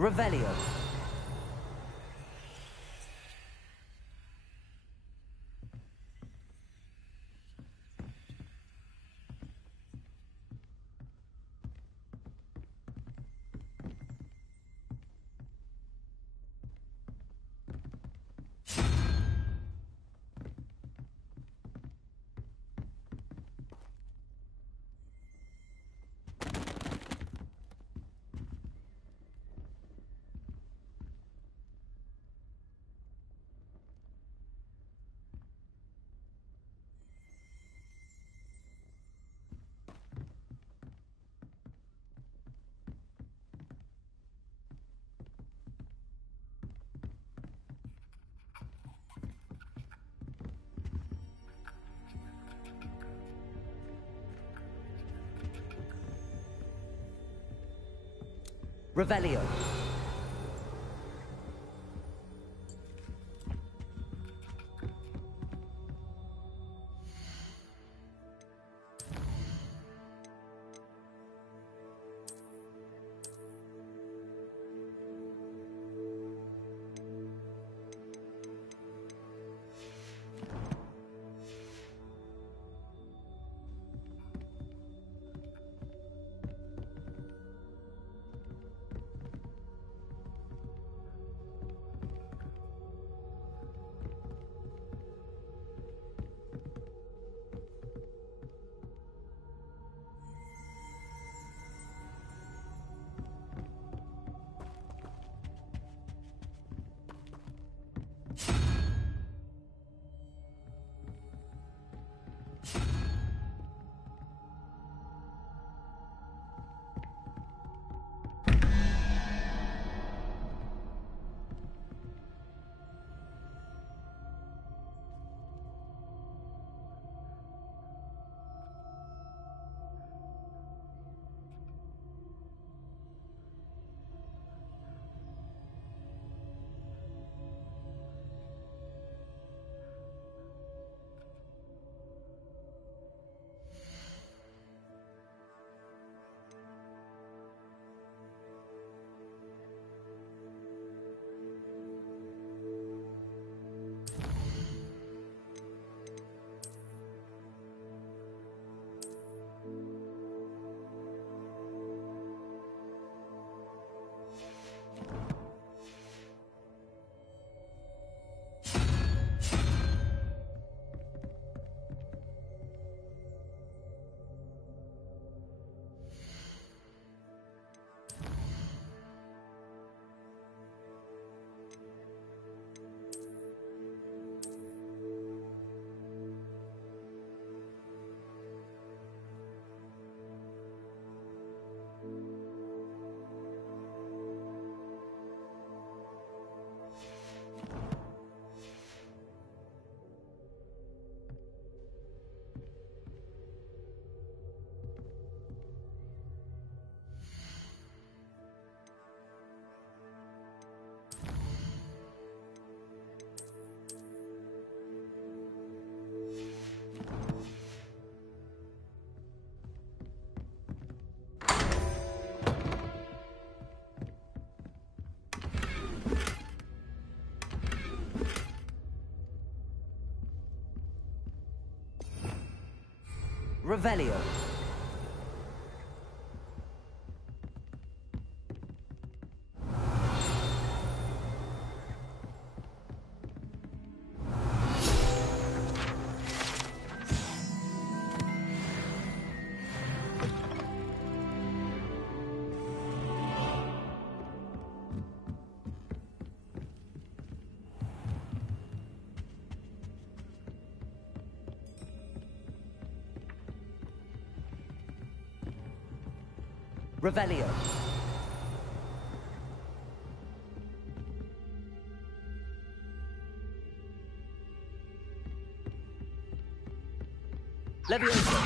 Revelio. Revelio. Revelio. Revelio. Levioso.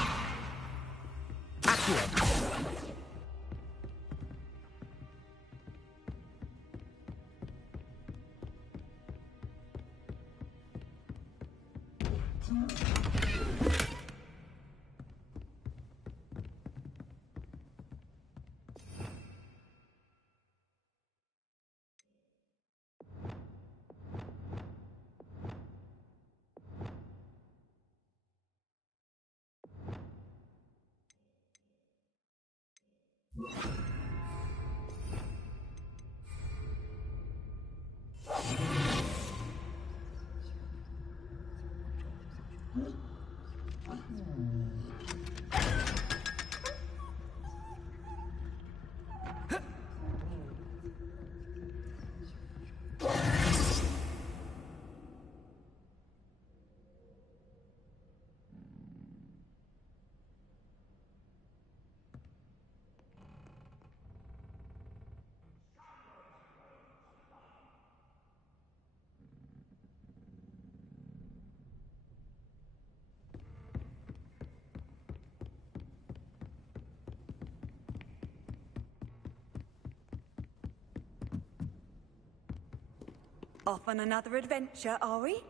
Accio. Off on another adventure, are we?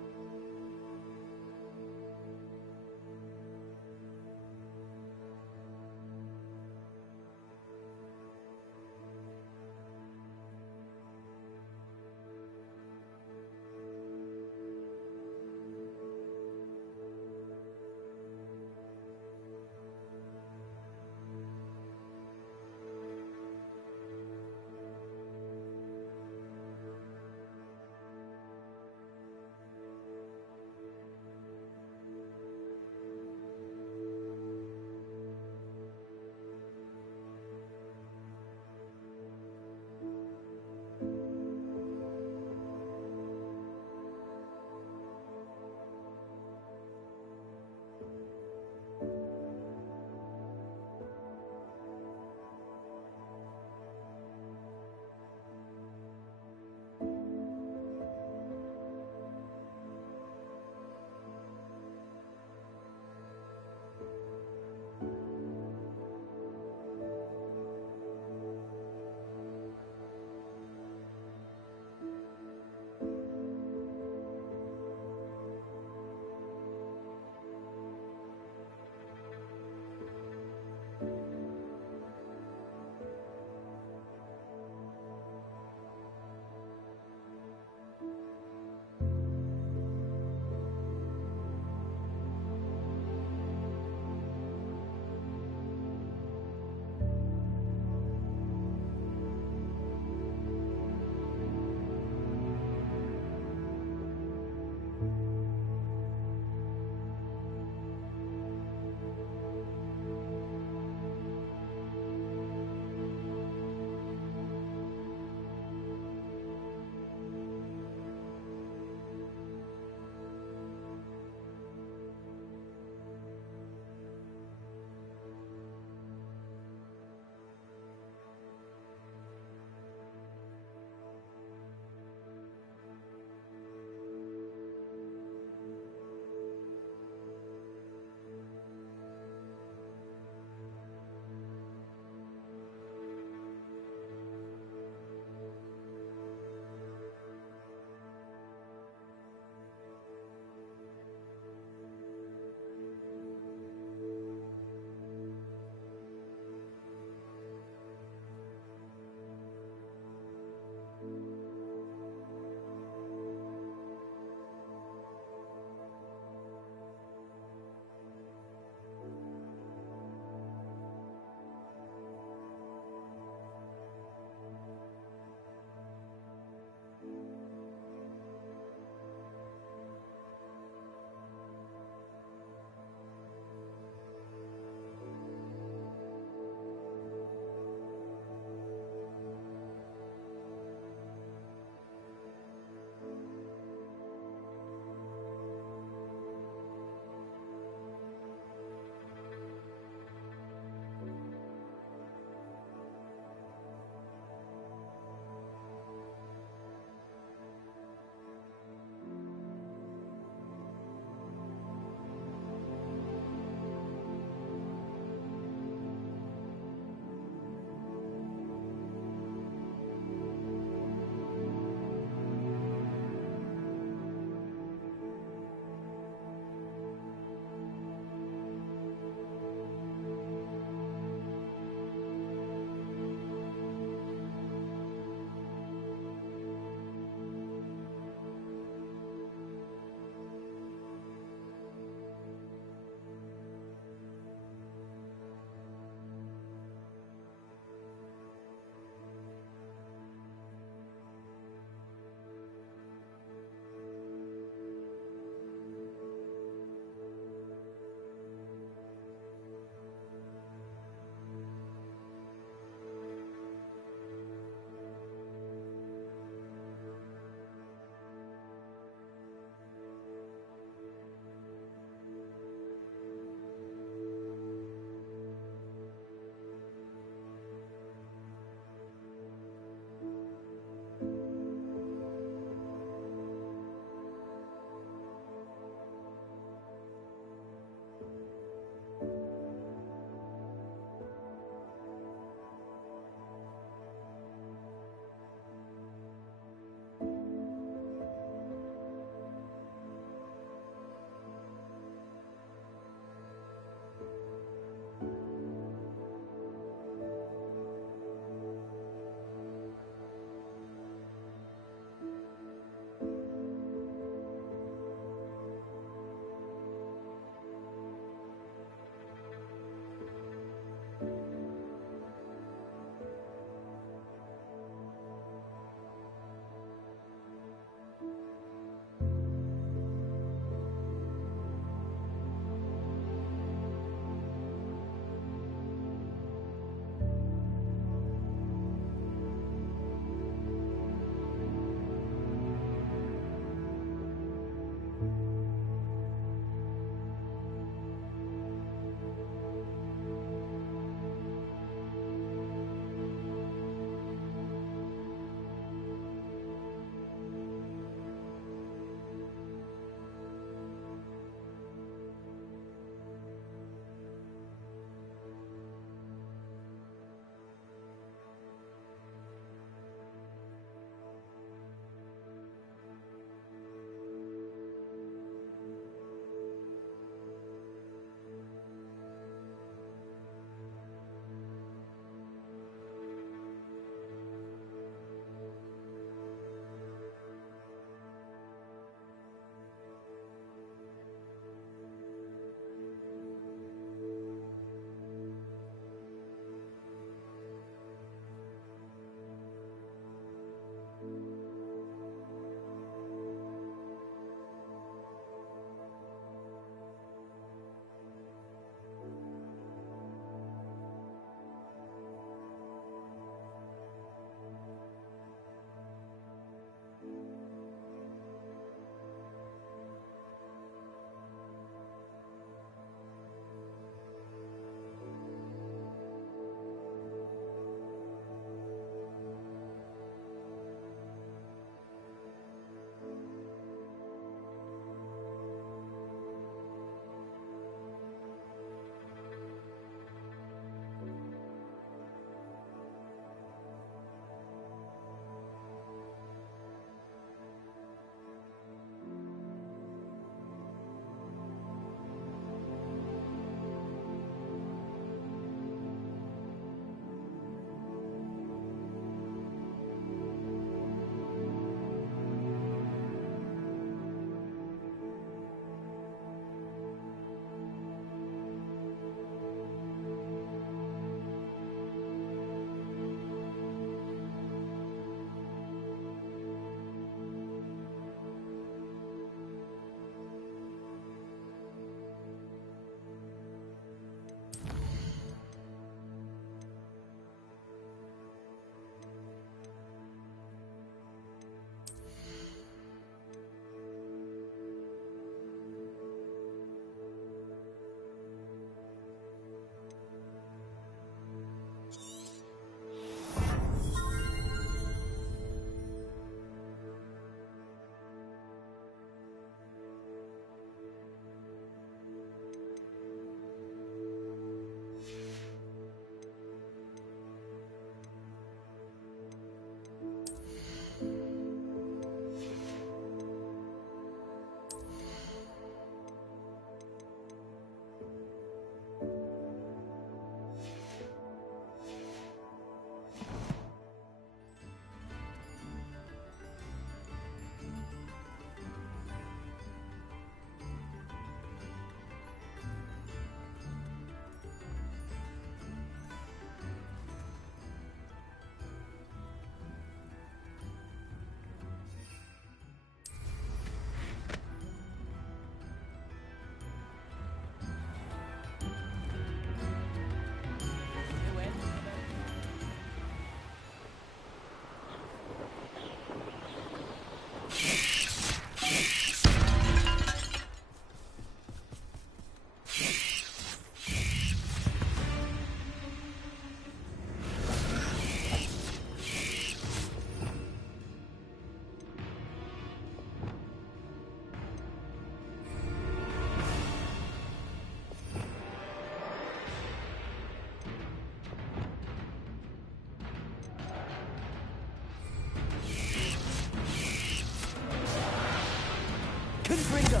Confringo.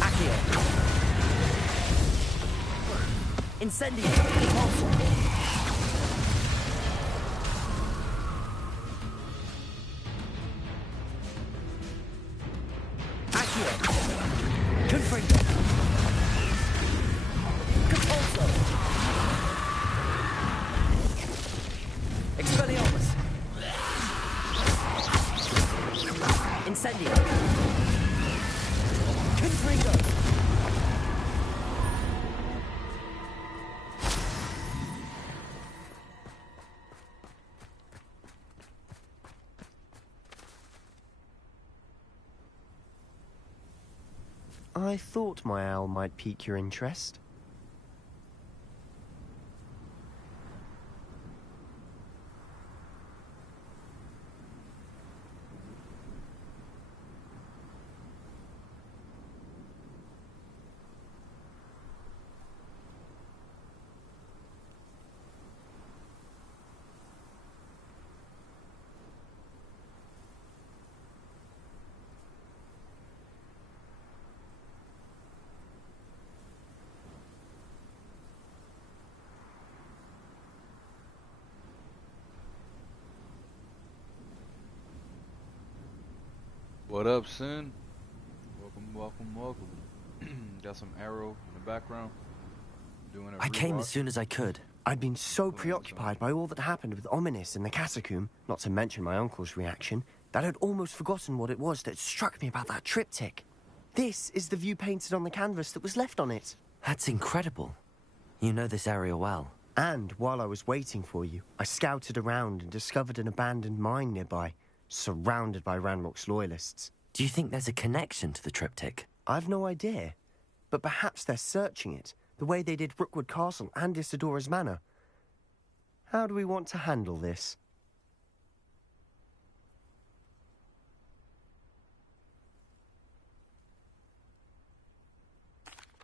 Accio. Incendio. Repulsor. Accio. Confringo. Repulsor. Expelliarmus. Incendio. Confringo. I thought my owl might pique your interest. What up, Sin? Welcome, welcome, welcome. Got some arrow in the background. Doing a I came rewatch. as soon as I could. I'd been so preoccupied by all that happened with Ominis in the catacomb, not to mention my uncle's reaction, that I'd almost forgotten what it was that struck me about that triptych. This is the view painted on the canvas that was left on it. That's incredible. You know this area well. And while I was waiting for you, I scouted around and discovered an abandoned mine nearby, surrounded by Ranrock's loyalists. Do you think there's a connection to the triptych? I've no idea, but perhaps they're searching it, the way they did Rookwood Castle and Isidora's Manor. How do we want to handle this?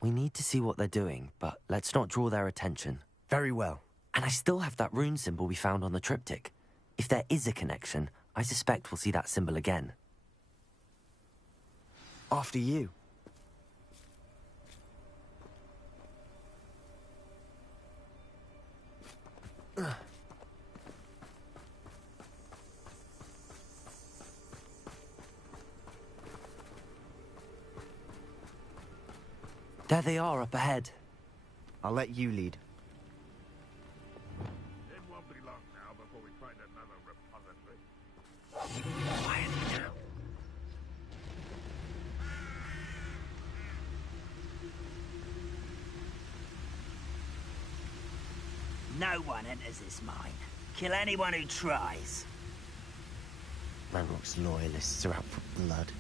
We need to see what they're doing, but let's not draw their attention. Very well. And I still have that rune symbol we found on the triptych. If there is a connection, I suspect we'll see that symbol again. After you. There they are up ahead. I'll let you lead. It won't be long now before we find another repository. Quiet now. No one enters this mine. Kill anyone who tries. Ranrock's loyalists are out for blood.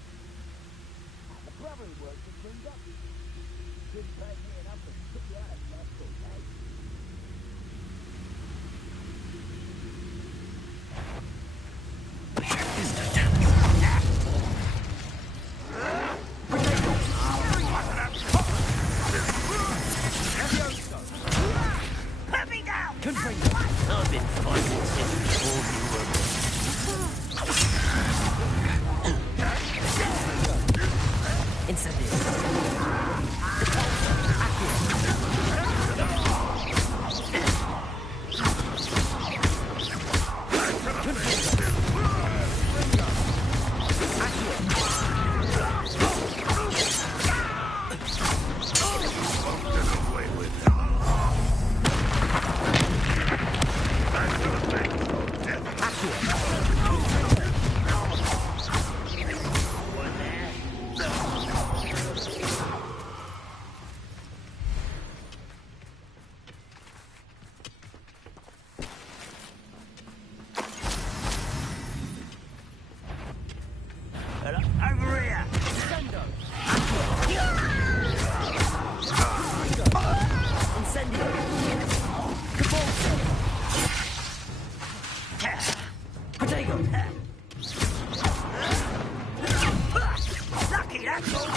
Put me down! I've been fighting since before you were. Incendio. Over here! Incendio. Protego. Lucky, that's all!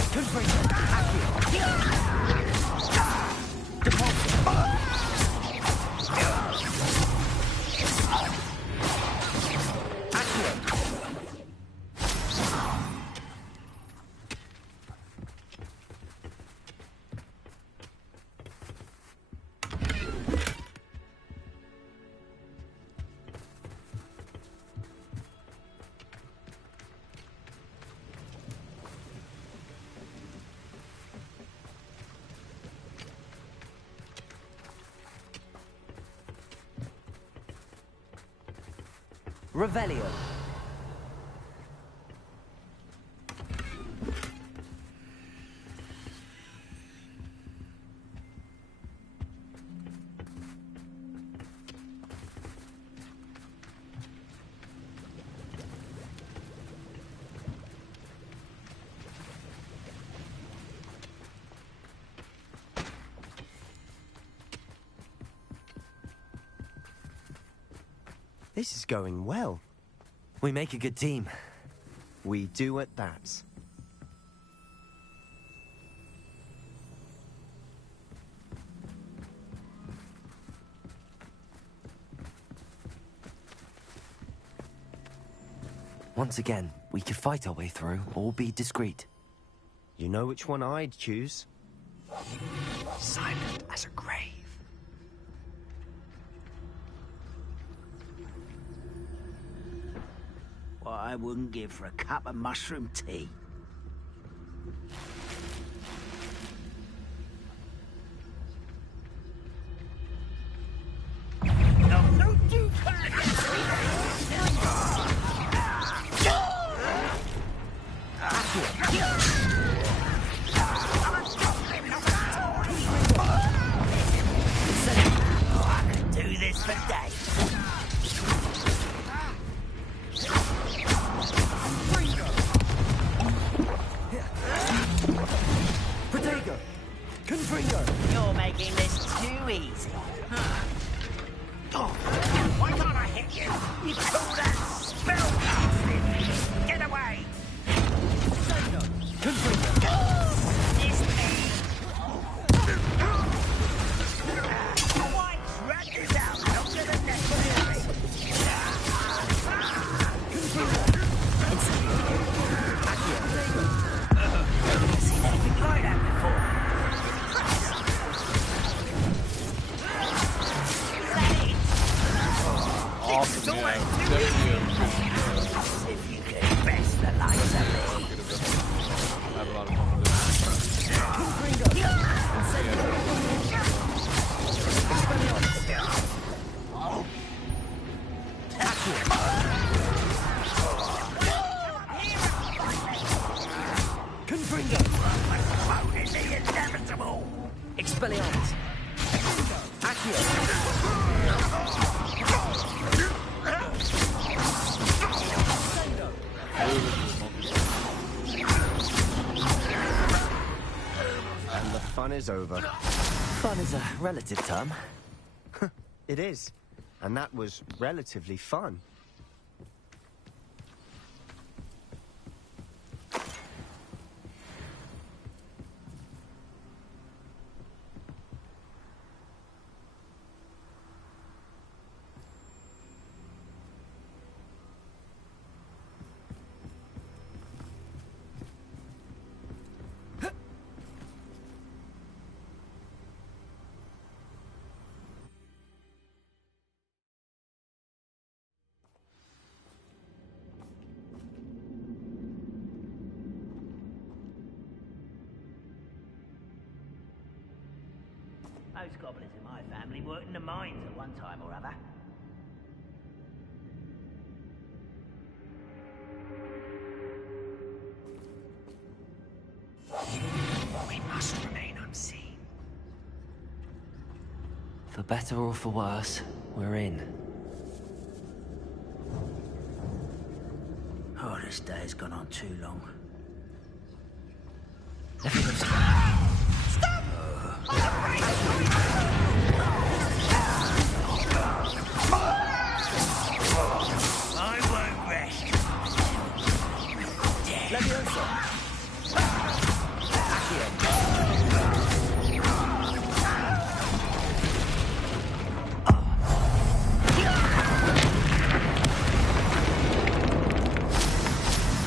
Revelio. This is going well. We make a good team. We do at that. Once again, we could fight our way through or be discreet. You know which one I'd choose? Silent as a grave. What I wouldn't give for a cup of mushroom tea. No, don't do I could do this for days. You're making this too easy. Why can't I hit you? You call that spell casting? Get away! This thing. Why drag this out longer than necessary? I've seen anything like that before. Awesome, yeah. If you could best the likes of me. I have a lot of fun with this. Expelliarmus. And the fun is over. Fun is a relative term. It is. And that was relatively fun. Most goblins in my family worked in the mines at one time or other. We must remain unseen. For better or for worse, we're in. Oh, this day has gone on too long. I won't rest.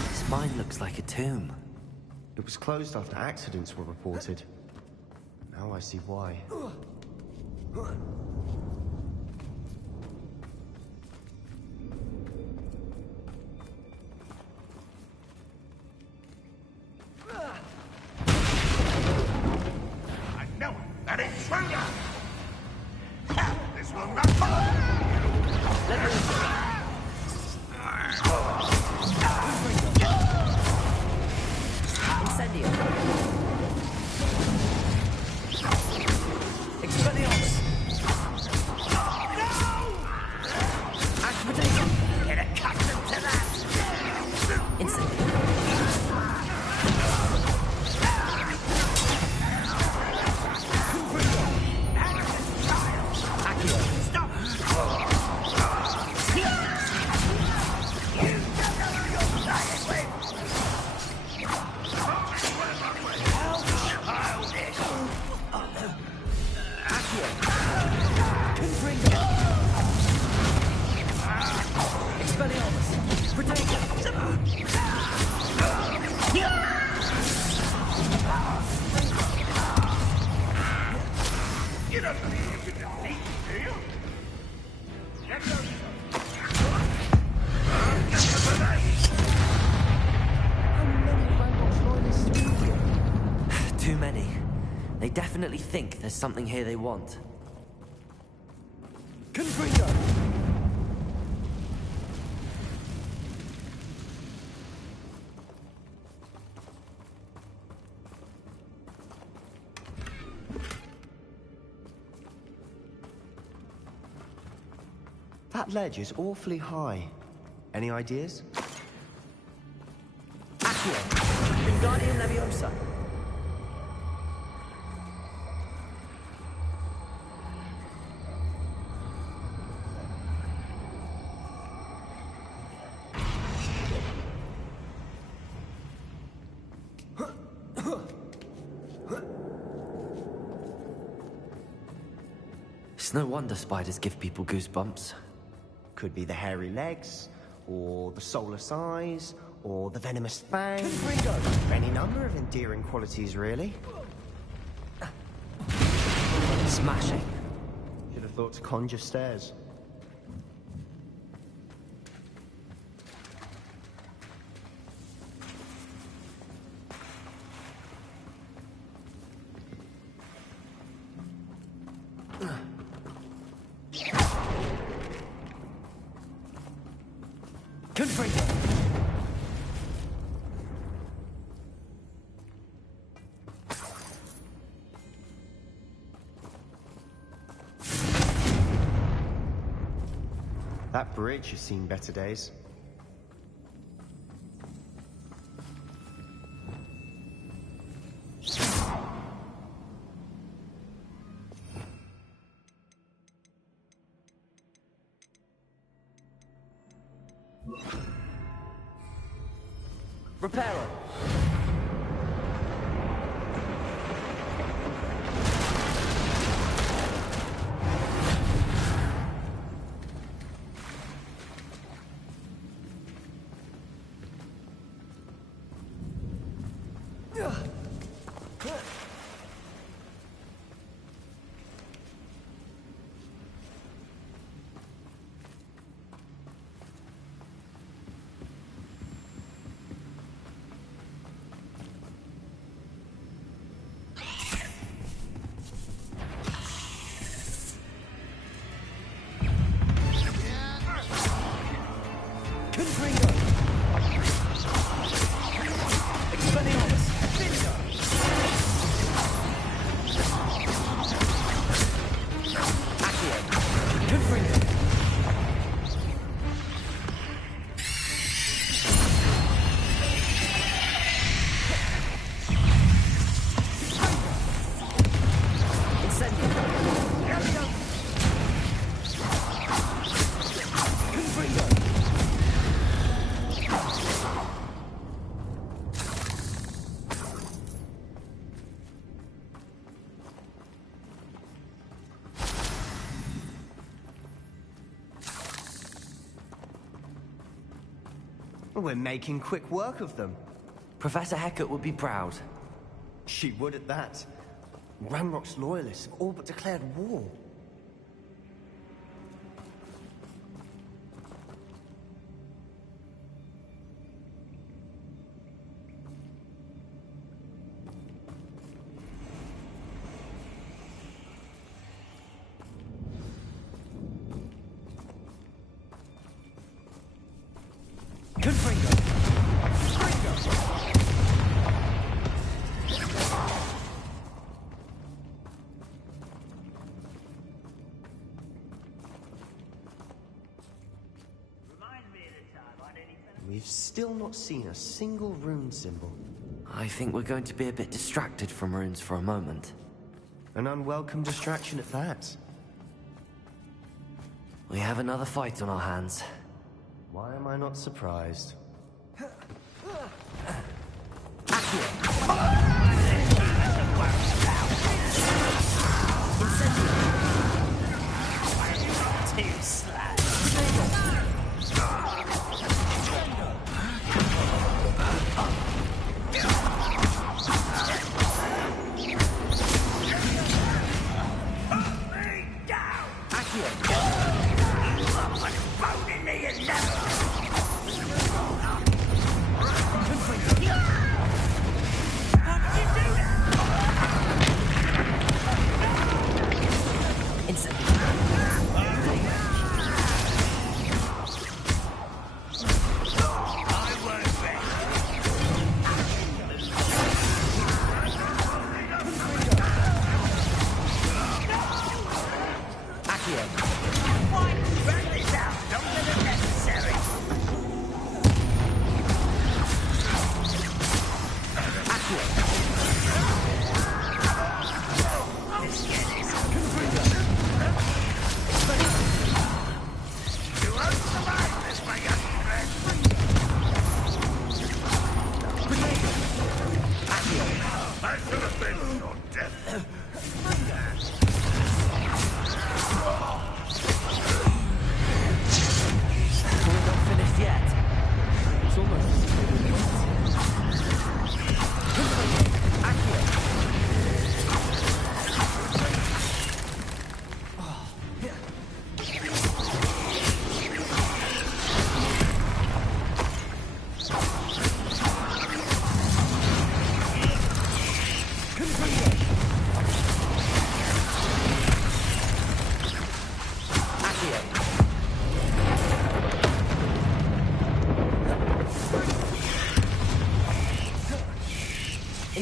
This mine looks like a tomb. It was closed after accidents were reported. Now I see why. I know that intruder! This will not... definitely think there's something here they want. Confringo! That ledge is awfully high. Any ideas? Accio! Wingardium Leviosa! It's no wonder spiders give people goosebumps. Could be the hairy legs, or the soulless eyes, or the venomous fangs. Confringo! Any number of endearing qualities, really. Smashing. Should have thought to conjure stairs. Confringo! That bridge has seen better days. Reparo! We're making quick work of them. Professor Hecat would be proud. She would at that. Ranrock's loyalists have all but declared war. We've still not seen a single rune symbol. I think we're going to be a bit distracted from runes for a moment. An unwelcome distraction at that. We have another fight on our hands. Why am I not surprised? Too slow.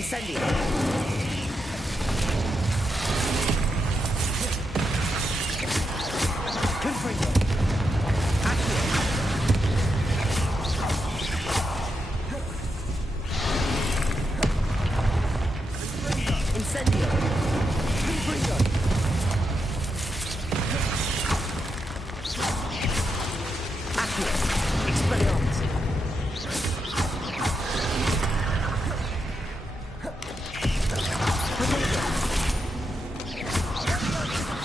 Incendio. Confringo. Accio. Incendio. Confringo. Accio. Expelliarmus. No, not yet. That's gonna be my binge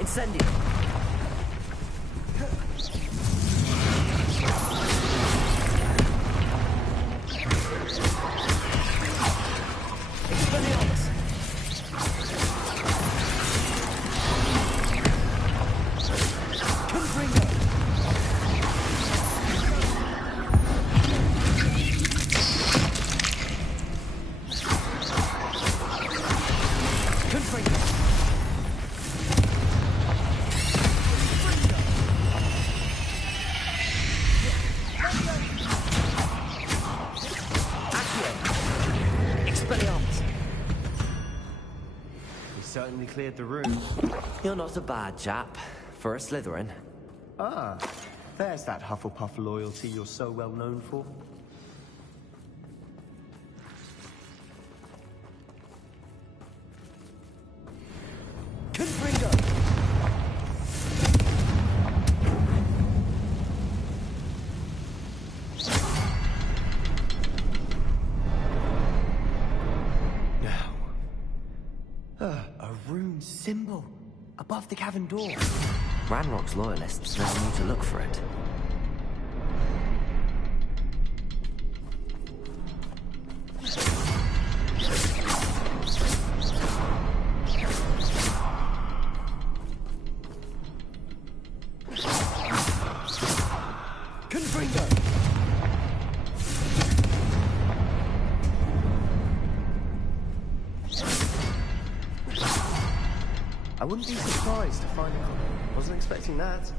Incendio. Expelliarmus. Confringo. Confringo. Expelliarmus. We certainly cleared the room. You're not a bad chap for a Slytherin. Ah, there's that Hufflepuff loyalty you're so well known for. Confringo. Now. A rune symbol above the cavern door. Ranrock's loyalists never knew to look for it. Confringo. I wouldn't be surprised to find it. Wasn't expecting that.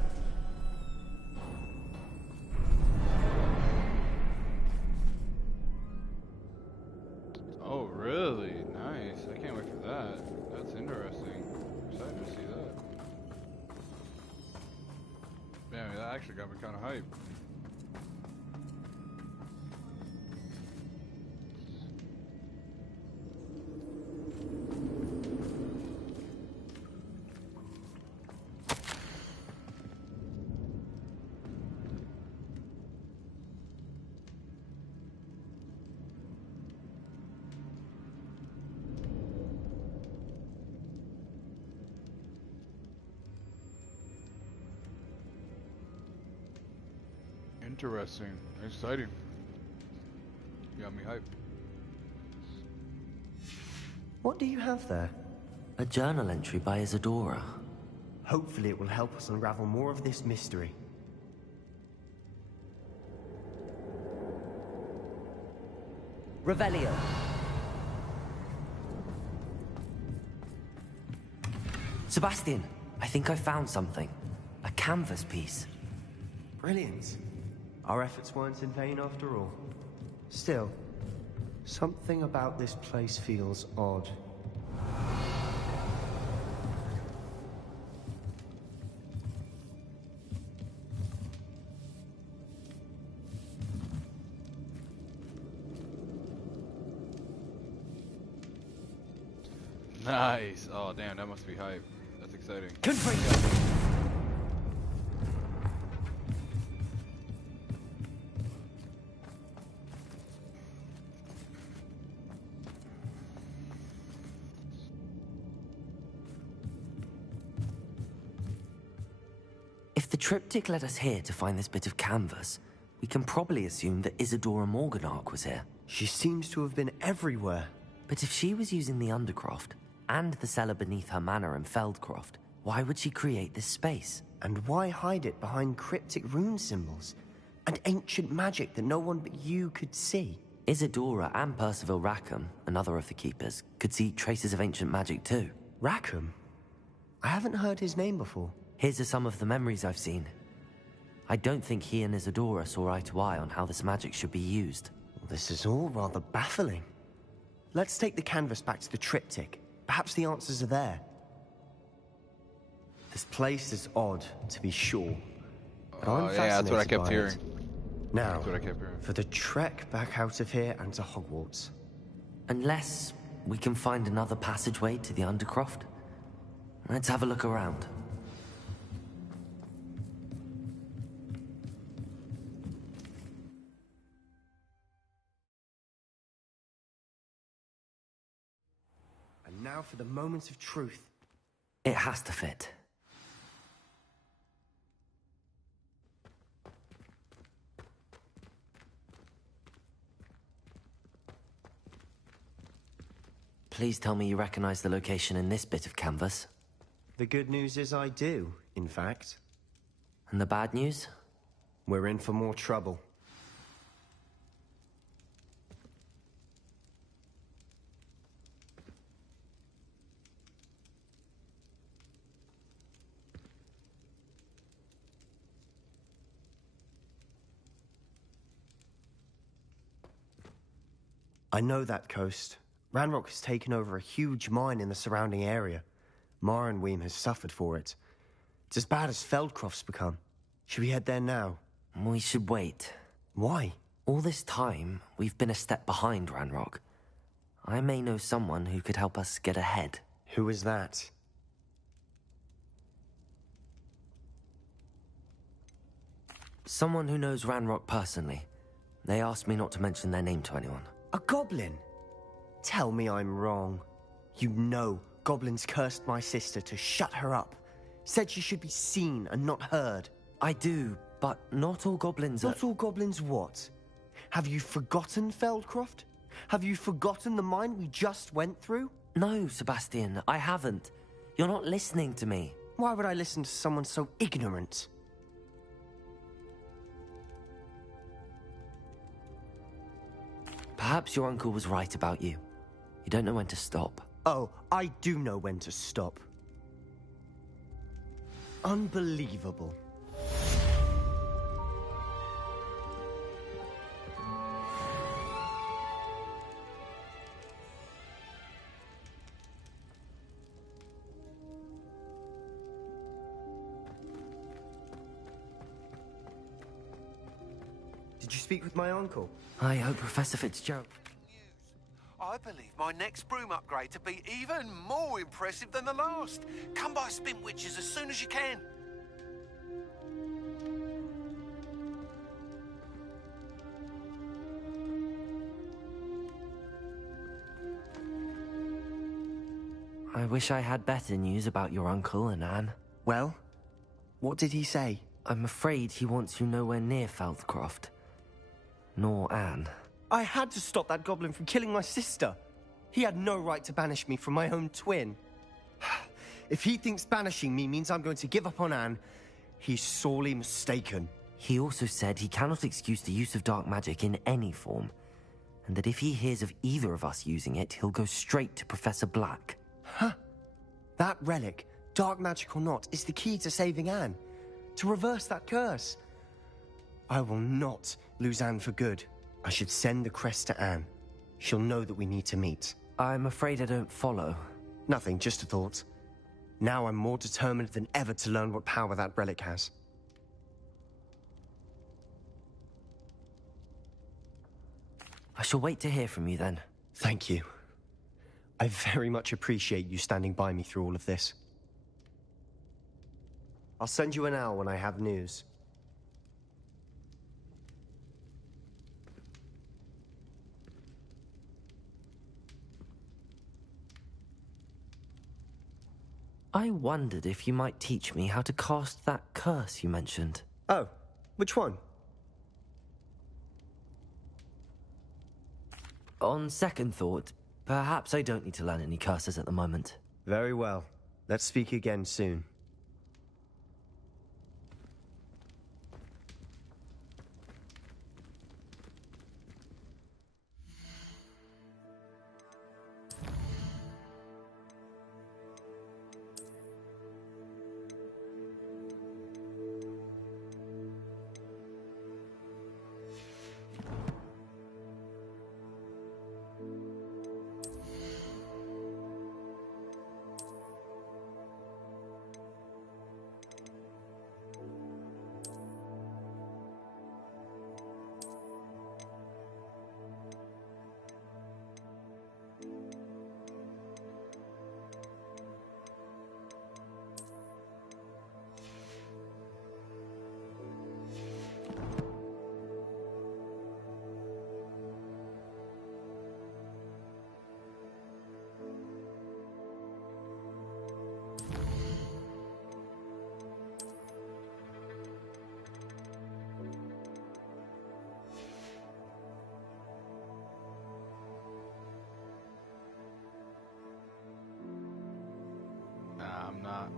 Oh, really? Nice. I can't wait for that. That's interesting. I'm excited to see that. Damn, that actually got me kind of hyped. Interesting. Exciting. Got me hyped. What do you have there? A journal entry by Isadora. Hopefully it will help us unravel more of this mystery. Revelio. Sebastian, I think I found something. A canvas piece. Brilliant. Our efforts weren't in vain after all. Still, something about this place feels odd. Nice. Oh, damn, that must be hype. That's exciting. Confringo. triptych led us here to find this bit of canvas, we can probably assume that Isadora Morganark was here. She seems to have been everywhere. But if she was using the Undercroft, and the cellar beneath her manor in Feldcroft, why would she create this space? And why hide it behind cryptic rune symbols? And ancient magic that no one but you could see? Isadora and Percival Rackham, another of the Keepers, could see traces of ancient magic too. Rackham? I haven't heard his name before. His are some of the memories I've seen. I don't think he and Isadora saw eye to eye on how this magic should be used. This is all rather baffling. Let's take the canvas back to the triptych. Perhaps the answers are there. This place is odd, to be sure. But I'm fascinated yeah, that's what I kept by hearing. It. Now, That's what I kept hearing. for the trek back out of here and to Hogwarts. Unless we can find another passageway to the Undercroft. Let's have a look around. And now for the moment of truth. It has to fit. Please tell me you recognize the location in this bit of canvas. The good news is I do, in fact. And the bad news? We're in for more trouble. I know that coast. Ranrock has taken over a huge mine in the surrounding area. Marrenweem has suffered for it. It's as bad as Feldcroft's become. Should we head there now? We should wait. Why? All this time, we've been a step behind Ranrock. I may know someone who could help us get ahead. Who is that? Someone who knows Ranrock personally. They asked me not to mention their name to anyone. A goblin? Tell me I'm wrong. You know goblins cursed my sister to shut her up. Said she should be seen and not heard. I do, but not all goblins are... Not all goblins what? Have you forgotten Feldcroft? Have you forgotten the mine we just went through? No, Sebastian, I haven't. You're not listening to me. Why would I listen to someone so ignorant? Perhaps your uncle was right about you. You don't know when to stop. Oh, I do know when to stop. Unbelievable. Did you speak with my uncle? I hope Professor Fitzgerald... I believe my next broom upgrade to be even more impressive than the last. Come by Spin Witches as soon as you can. I wish I had better news about your uncle and Anne. Well, what did he say? I'm afraid he wants you nowhere near Feldcroft. Nor Anne. I had to stop that goblin from killing my sister. He had no right to banish me from my own twin. If he thinks banishing me means I'm going to give up on Anne, he's sorely mistaken. He also said he cannot excuse the use of dark magic in any form, and that if he hears of either of us using it, he'll go straight to Professor Black. Huh? That relic, dark magic or not, is the key to saving Anne. To reverse that curse. I will not lose Anne for good. I should send the crest to Anne. She'll know that we need to meet. I'm afraid I don't follow. Nothing, just a thought. Now I'm more determined than ever to learn what power that relic has. I shall wait to hear from you then. Thank you. I very much appreciate you standing by me through all of this. I'll send you an owl when I have news. I wondered if you might teach me how to cast that curse you mentioned. Oh, which one? On second thought, perhaps I don't need to learn any curses at the moment. Very well. Let's speak again soon. Nah, I'm not.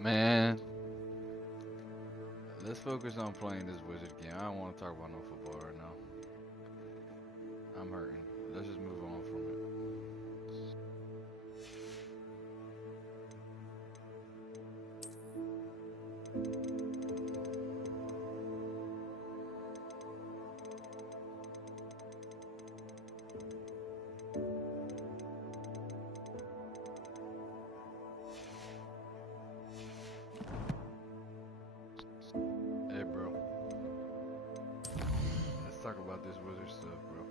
Man, let's focus on playing this wizard game. I don't want to talk about no football right now. I'm hurting. Let's just move on from it. Hey, bro. Let's talk about this wizard stuff, bro.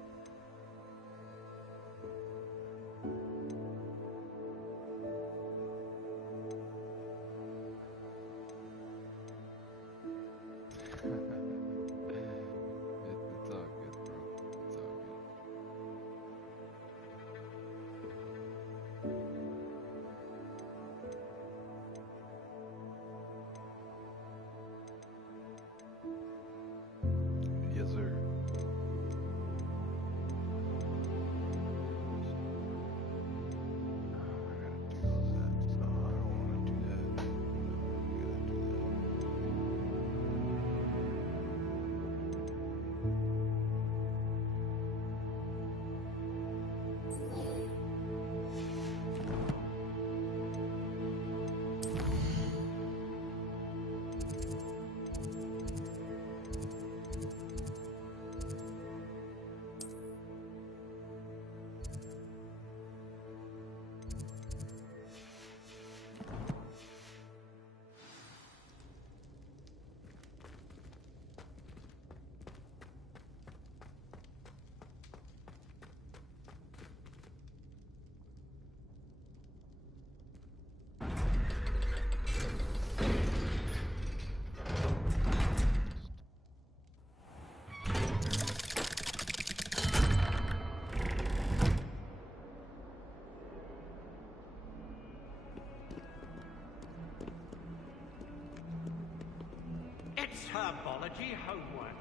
It's all good, bro. It's all good. Yes, sir. I gotta do that. Oh, I don't wanna do that. We gotta do It's herbology homework.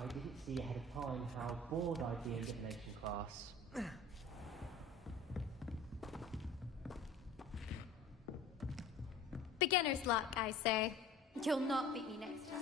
I didn't see ahead of time how bored I'd be in divination class. Beginner's luck, I say. You'll not beat me next time.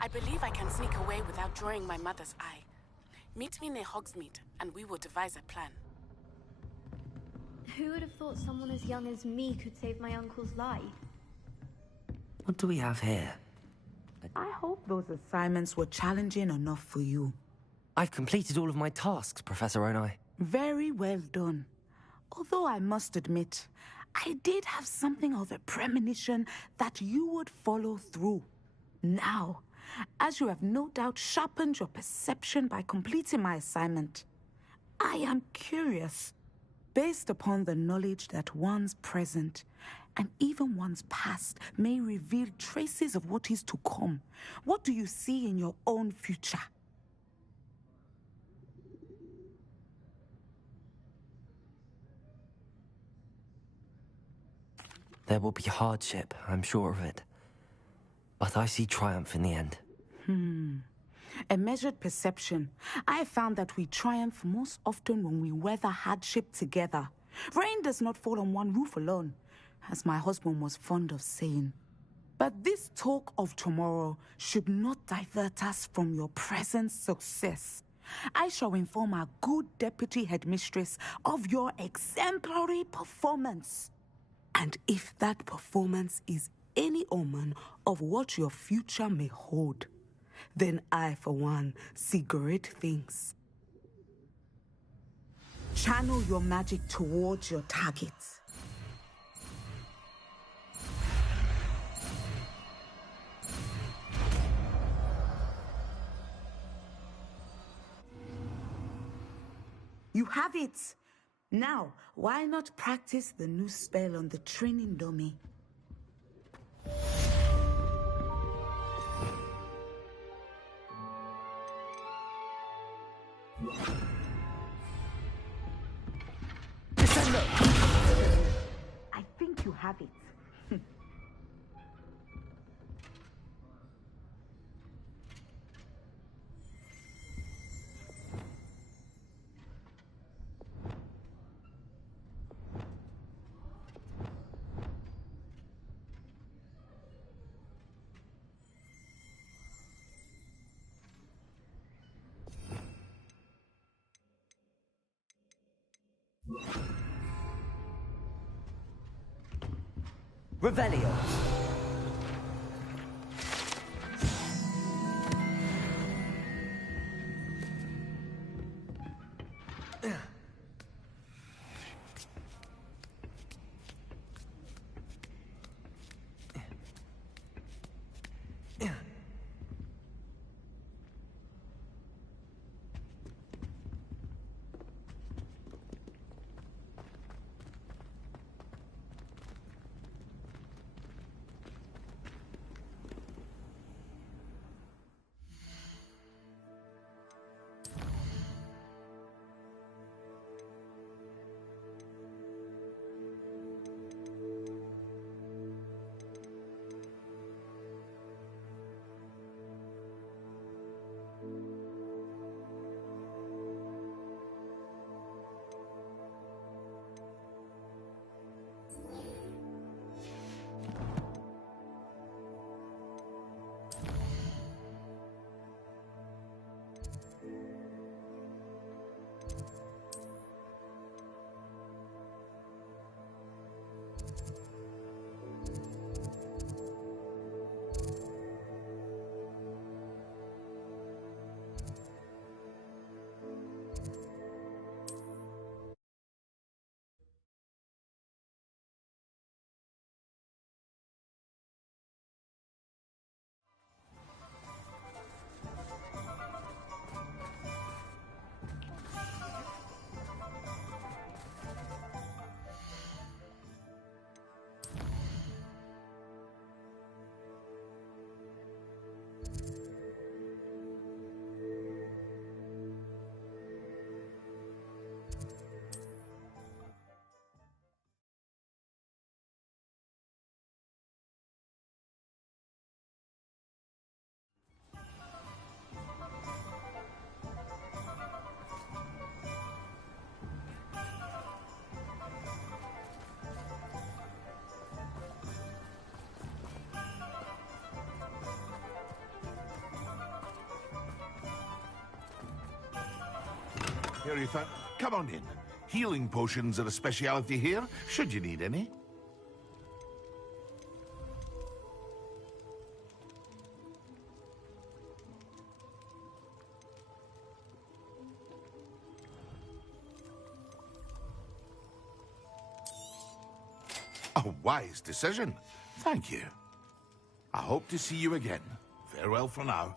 I believe I can sneak away without drawing my mother's eye. Meet me near Hogsmeade, and we will devise a plan. Who would have thought someone as young as me could save my uncle's life? What do we have here? I hope those assignments were challenging enough for you. I've completed all of my tasks, Professor Onai. Very well done. Although I must admit, I did have something of a premonition that you would follow through. Now, as you have no doubt sharpened your perception by completing my assignment, I am curious, based upon the knowledge that one's present and even one's past may reveal traces of what is to come. What do you see in your own future? There will be hardship, I'm sure of it. But I see triumph in the end. A measured perception. I have found that we triumph most often when we weather hardship together. Rain does not fall on one roof alone, as my husband was fond of saying. But this talk of tomorrow should not divert us from your present success. I shall inform our good deputy headmistress of your exemplary performance. And if that performance is any omen of what your future may hold, then I, for one, see great things. Channel your magic towards your target. You have it! Now, why not practice the new spell on the training dummy? I think you have it. Revelio. very fun. Come on in. Healing potions are a speciality here, should you need any. A wise decision. Thank you. I hope to see you again. Farewell for now.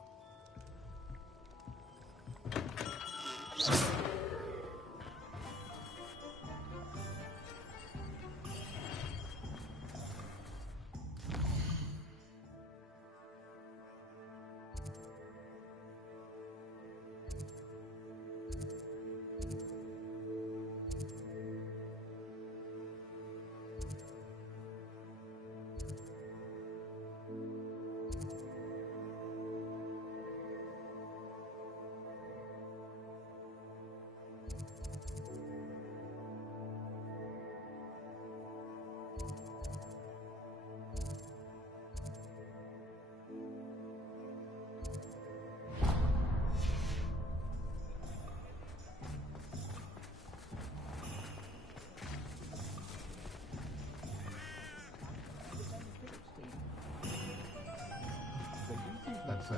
That's it.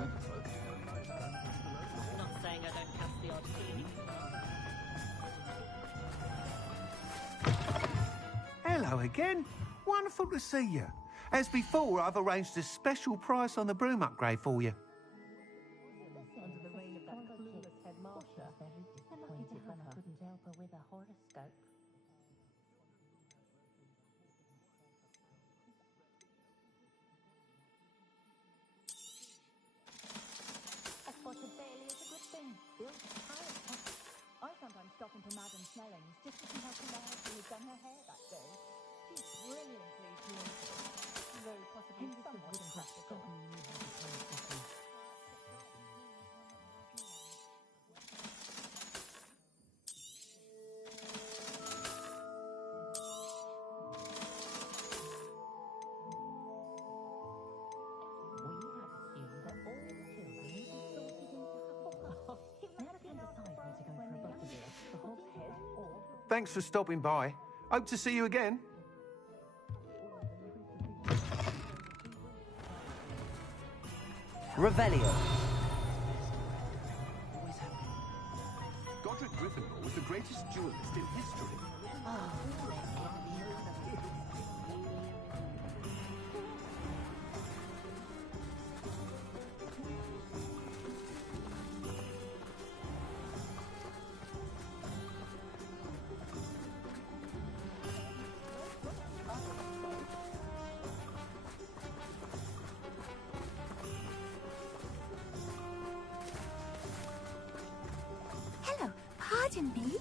Not saying I don't catch the odd key. Hello again. Wonderful to see you. As before, I've arranged a special price on the broom upgrade for you. Under the reign of that clueless headmaster. Very disappointed when I couldn't help her with a horoscope. A spot of Bailey is a good thing. Built high. I sometimes stop into Madame Snelling's just to see how Claire has done her hair that day. She's brilliantly creative, though possibly somewhat impractical. Thanks for stopping by. Hope to see you again. Revelio. Godric Gryffindor was the greatest duelist in history. Hello, pardon me.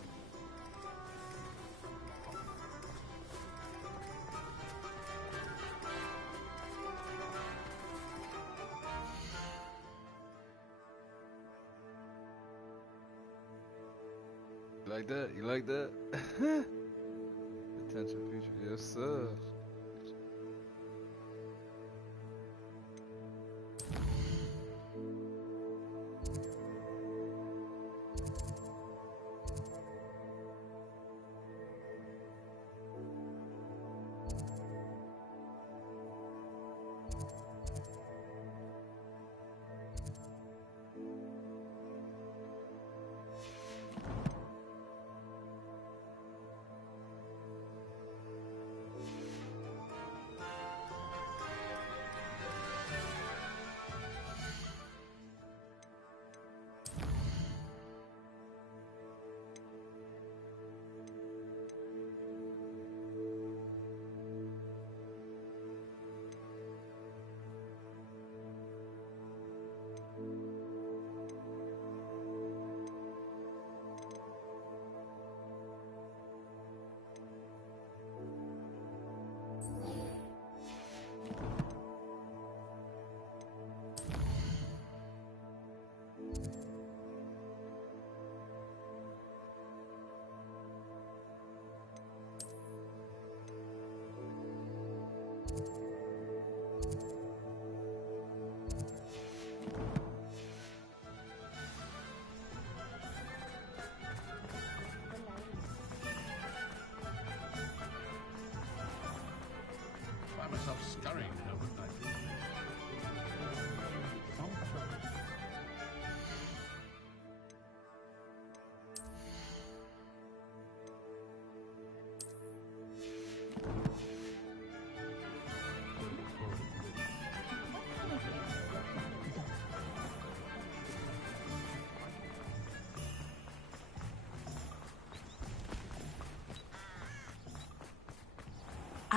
You like that? You like that? Attention feature. Yes, sir.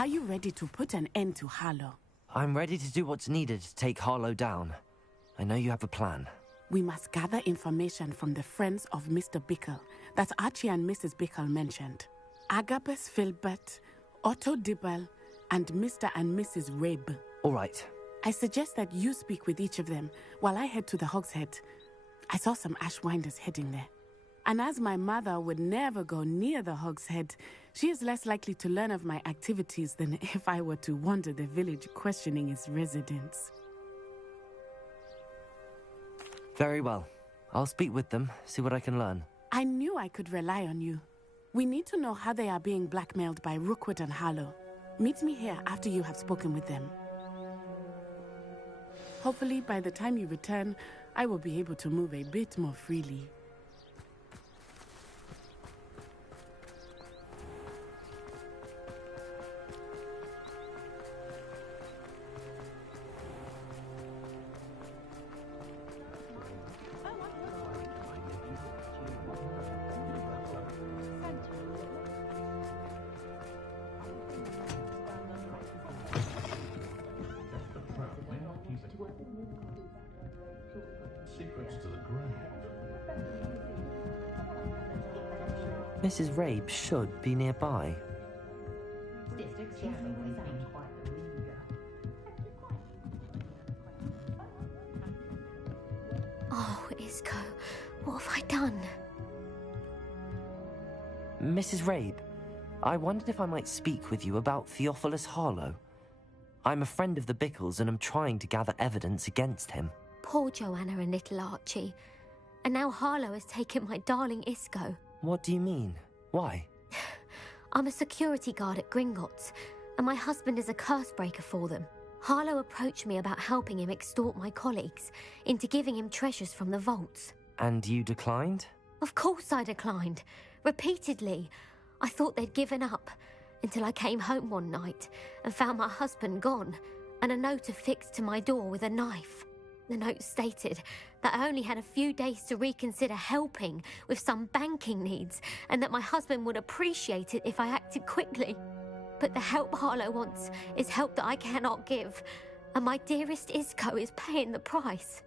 Are you ready to put an end to Harlow? I'm ready to do what's needed to take Harlow down. I know you have a plan. We must gather information from the friends of Mr. Bickle that Archie and Mrs. Bickle mentioned. Agabus Filbert, Otto Dibble, and Mr. and Mrs. Rabe. All right. I suggest that you speak with each of them while I head to the Hogshead. I saw some Ashwinders heading there. And as my mother would never go near the Hogshead, she is less likely to learn of my activities than if I were to wander the village questioning its residents. Very well. I'll speak with them, see what I can learn. I knew I could rely on you. We need to know how they are being blackmailed by Rookwood and Harlow. Meet me here after you have spoken with them. Hopefully, by the time you return, I will be able to move a bit more freely. Secrets to the grave. Mrs. Rabe should be nearby. Oh, Isco, what have I done? Mrs. Rabe, I wondered if I might speak with you about Theophilus Harlow. I'm a friend of the Bickles and I'm trying to gather evidence against him. Poor Joanna and little Archie. And now Harlow has taken my darling Isco. What do you mean? Why? I'm a security guard at Gringotts, and my husband is a curse breaker for them. Harlow approached me about helping him extort my colleagues into giving him treasures from the vaults. And you declined? Of course I declined. Repeatedly. I thought they'd given up, until I came home one night and found my husband gone, and a note affixed to my door with a knife. The note stated that I only had a few days to reconsider helping with some banking needs, and that my husband would appreciate it if I acted quickly. But the help Harlow wants is help that I cannot give, and my dearest Isco is paying the price.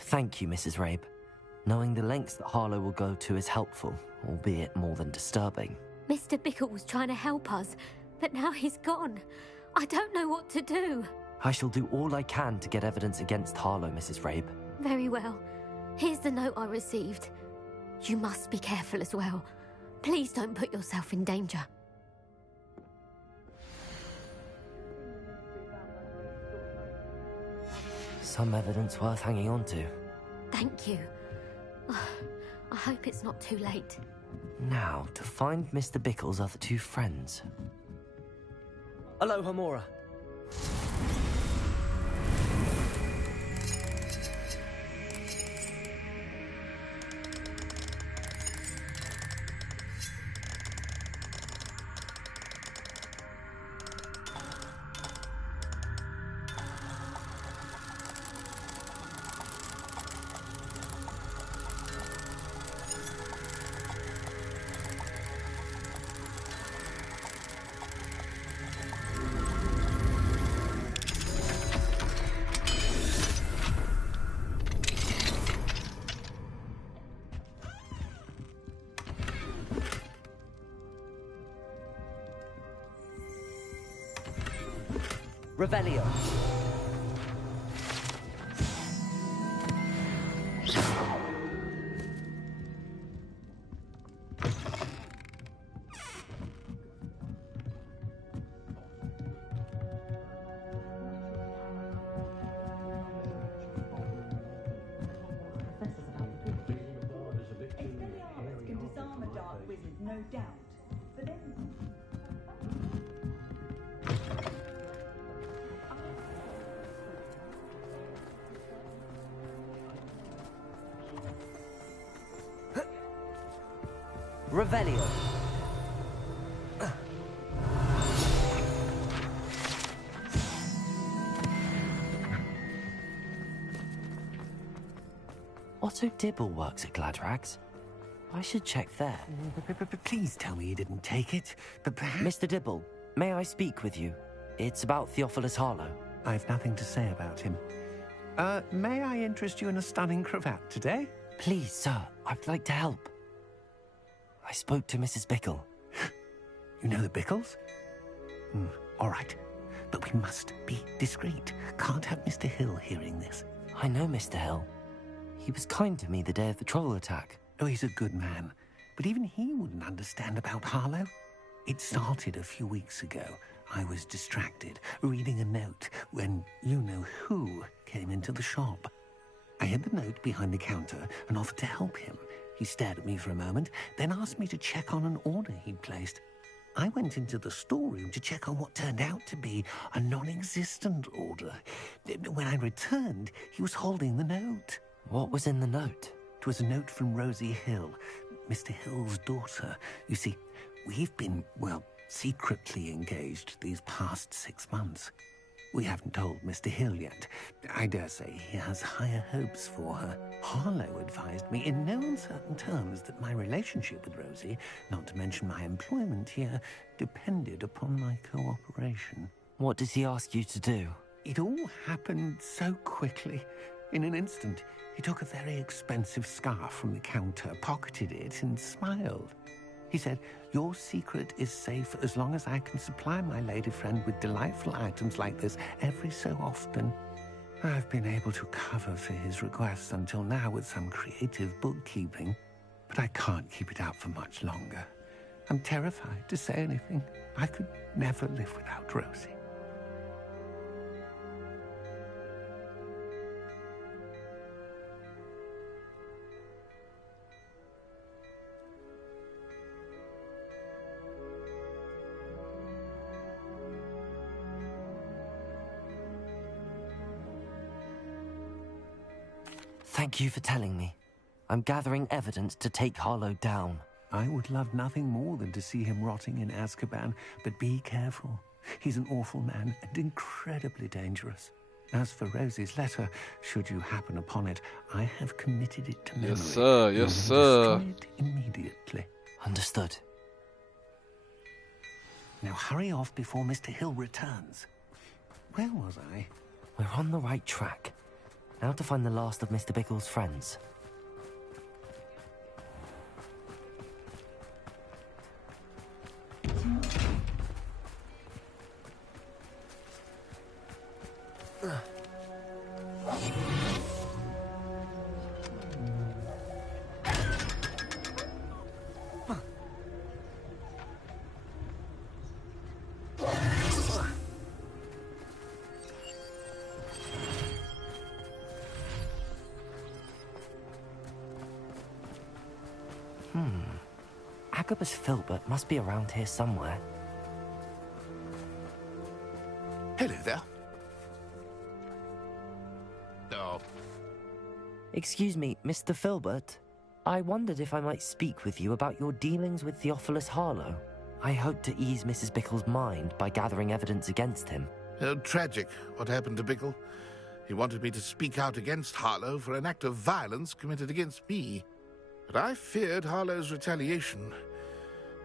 Thank you, Mrs. Rabe. Knowing the lengths that Harlow will go to is helpful, albeit more than disturbing. Mr. Bickle was trying to help us, but now he's gone. I don't know what to do. I shall do all I can to get evidence against Harlow, Mrs. Rabe. Very well. Here's the note I received. You must be careful as well. Please don't put yourself in danger. Some evidence worth hanging on to. Thank you. I hope it's not too late. Now, to find Mr. Bickle's other two friends. Aloha, Mora. Revelio. Can disarm a dark wizard, no doubt. But then... Revelio. Otto Dibble works at Gladrags. I should check there. Please tell me you didn't take it. But perhaps... Mr. Dibble, may I speak with you? It's about Theophilus Harlow. I've nothing to say about him. May I interest you in a stunning cravat today? Please, sir, I'd like to help. I spoke to Mrs. Bickle. You know the Bickles? All right. But we must be discreet. Can't have Mr. Hill hearing this. I know Mr. Hill. He was kind to me the day of the troll attack. Oh, he's a good man. But even he wouldn't understand about Harlow. It started a few weeks ago. I was distracted, reading a note, when you-know-who came into the shop. I hid the note behind the counter and offered to help him. He stared at me for a moment, then asked me to check on an order he'd placed. I went into the storeroom to check on what turned out to be a non-existent order. When I returned, he was holding the note. What was in the note? It was a note from Rosie Hill, Mr. Hill's daughter. You see, we've been, well, secretly engaged these past 6 months. We haven't told Mr. Hill yet. I dare say he has higher hopes for her. Harlow advised me in no uncertain terms that my relationship with Rosie, not to mention my employment here, depended upon my cooperation. What does he ask you to do? It all happened so quickly. In an instant, he took a very expensive scarf from the counter, pocketed it, and smiled. He said, "Your secret is safe as long as I can supply my lady friend with delightful items like this every so often." I've been able to cover for his requests until now with some creative bookkeeping, but I can't keep it out for much longer. I'm terrified to say anything. I could never live without Rosie. Thank you for telling me. I'm gathering evidence to take Harlow down. I would love nothing more than to see him rotting in Azkaban, but be careful. He's an awful man and incredibly dangerous. As for Rosie's letter, should you happen upon it, I have committed it to memory. Yes, sir. Yes, sir. Destroy it immediately. Understood. Now hurry off before Mr. Hill returns. Where was I? We're on the right track. Now to find the last of Mr. Bickle's friends. Agabus Filbert must be around here somewhere. Hello there. Oh. Excuse me, Mr. Filbert. I wondered if I might speak with you about your dealings with Theophilus Harlow. I hope to ease Mrs. Bickle's mind by gathering evidence against him. Oh, tragic what happened to Bickle. He wanted me to speak out against Harlow for an act of violence committed against me. But I feared Harlow's retaliation,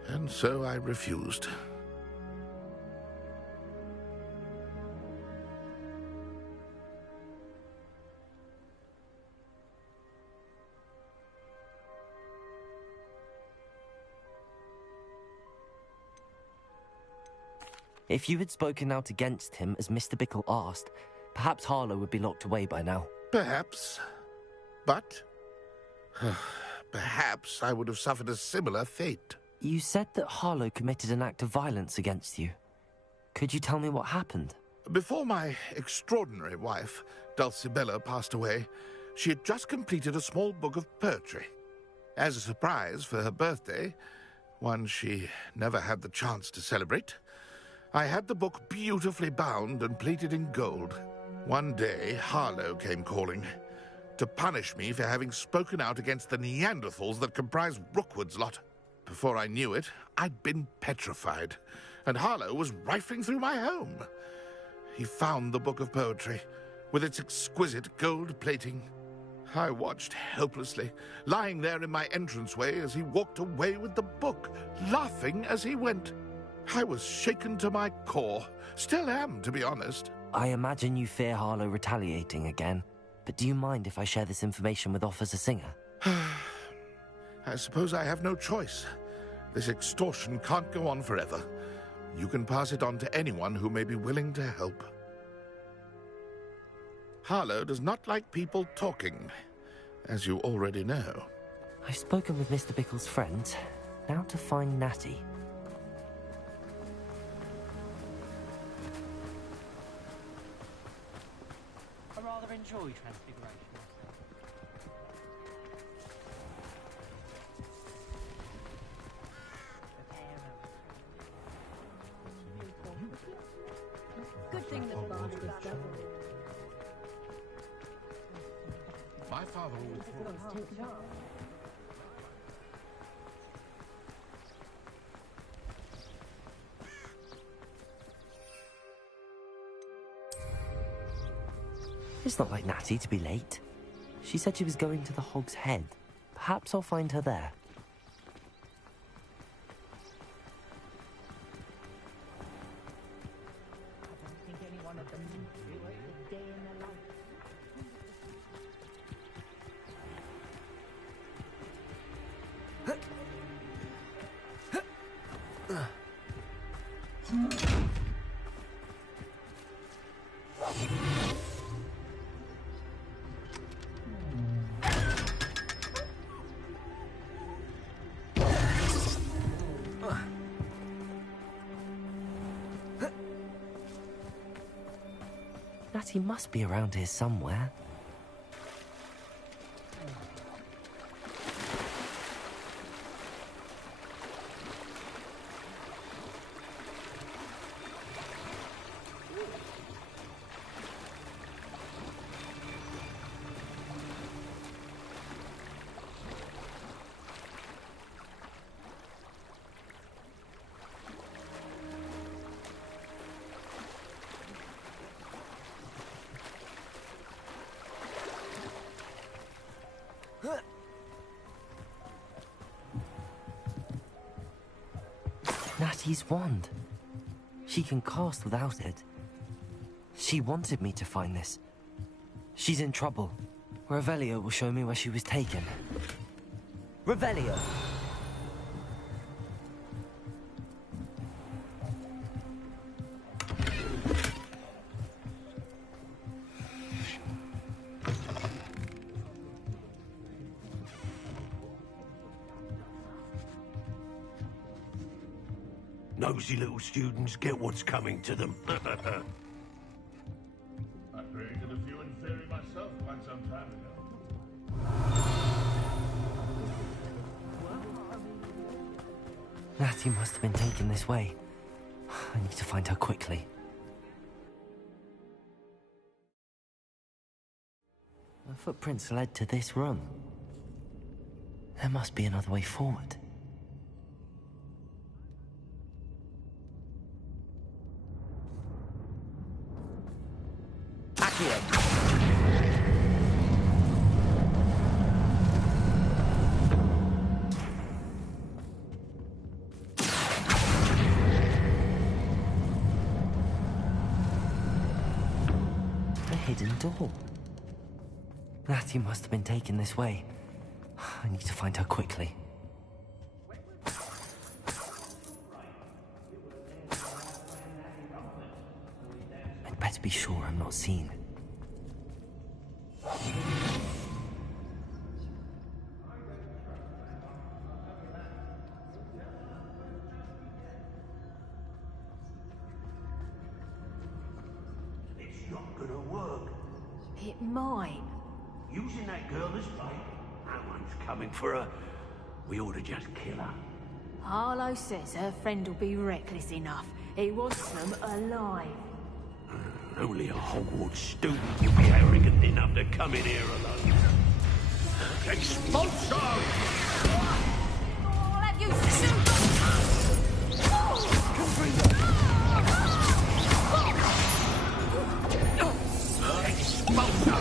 and so I refused. If you had spoken out against him as Mr. Bickle asked, perhaps Harlow would be locked away by now. Perhaps. But perhaps I would have suffered a similar fate. You said that Harlow committed an act of violence against you. Could you tell me what happened? Before my extraordinary wife, Dulcibella, passed away, she had just completed a small book of poetry. As a surprise for her birthday, one she never had the chance to celebrate, I had the book beautifully bound and plated in gold. One day, Harlow came calling to punish me for having spoken out against the Neanderthals that comprise Rookwood's lot. Before I knew it, I'd been petrified, and Harlow was rifling through my home. He found the book of poetry, with its exquisite gold plating. I watched helplessly, lying there in my entranceway as he walked away with the book, laughing as he went. I was shaken to my core. Still am, to be honest. I imagine you fear Harlow retaliating again, but do you mind if I share this information with Officer Singer? I suppose I have no choice. This extortion can't go on forever. You can pass it on to anyone who may be willing to help. Harlow does not like people talking, as you already know. I've spoken with Mr. Bickle's friends. Now to find Natty. I rather enjoy Transfiguration. Good thing that Barbie was double. My father always It's not like Natty to be late. She said she was going to the Hog's Head. Perhaps I'll find her there. Natty must be around here somewhere. Natty's wand. She can cast without it. She wanted me to find this. She's in trouble. Revelio will show me where she was taken. Revelio! Nosy little students get what's coming to them. I created a few in theory myself quite some time ago. Natty must have been taken this way. I need to find her quickly. Her footprints led to this room. There must be another way forward. A hidden door. Natty must have been taken this way. I need to find her quickly. I'd better be sure I'm not seen. It's not gonna work. It might. Using that girl as bait. No one's coming for her. We ought to just kill her. Harlow says her friend will be reckless enough. He wants them alive. Only a Hogwarts student would be arrogant enough to come in here alone. Expulso! I'll have you soon. Expulso!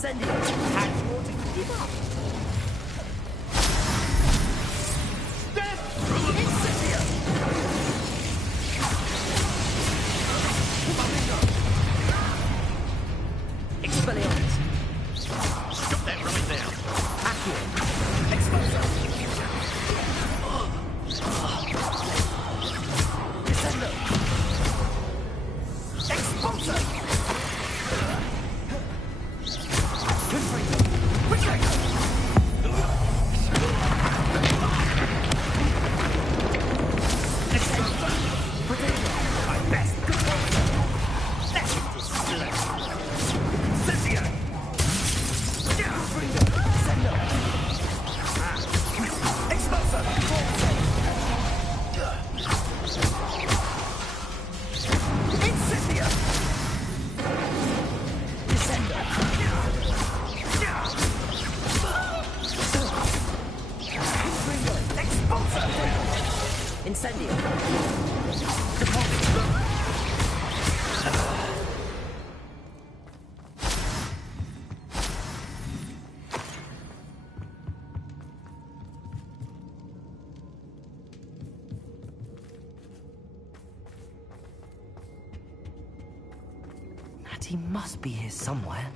Incendio! Hatchwater, give up! Incendio! Expelliarmus! Stop that right now! Accio! Expulsor! Descendo! Expulsor! Confringo! Retractor! Expulsor! Protego! My best control! That's it, this slut! Cynthia! Confringo! Descendo! Expulsor! Incendia! Descendo! Confringo! Expulsor! Incendio! Natty must be here somewhere.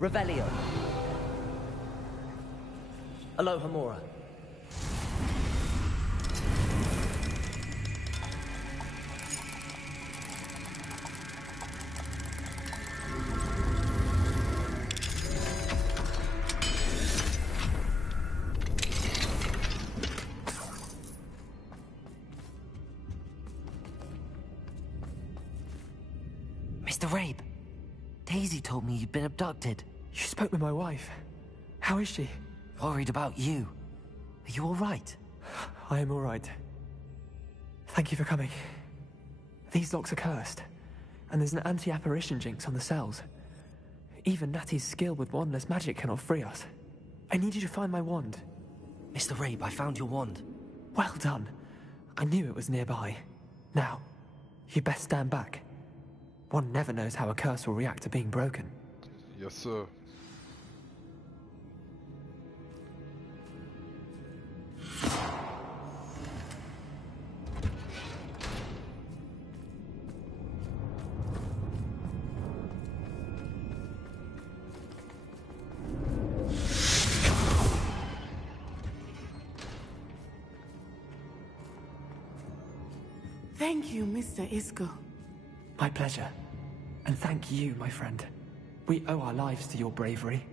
Revelio. Aloha Mora. Mr. Rabe, Daisy told me you'd been abducted. You spoke with my wife. How is she? Worried about you. Are you all right? I am all right. Thank you for coming. These locks are cursed, and there's an anti-apparition jinx on the cells. Even Natty's skill with wandless magic cannot free us. I need you to find my wand. Mr. Rabe, I found your wand. Well done. I knew it was nearby. Now, you best stand back. One never knows how a curse will react to being broken. Yes, sir. Thank you, Mr. Isco. My pleasure. And thank you, my friend. We owe our lives to your bravery.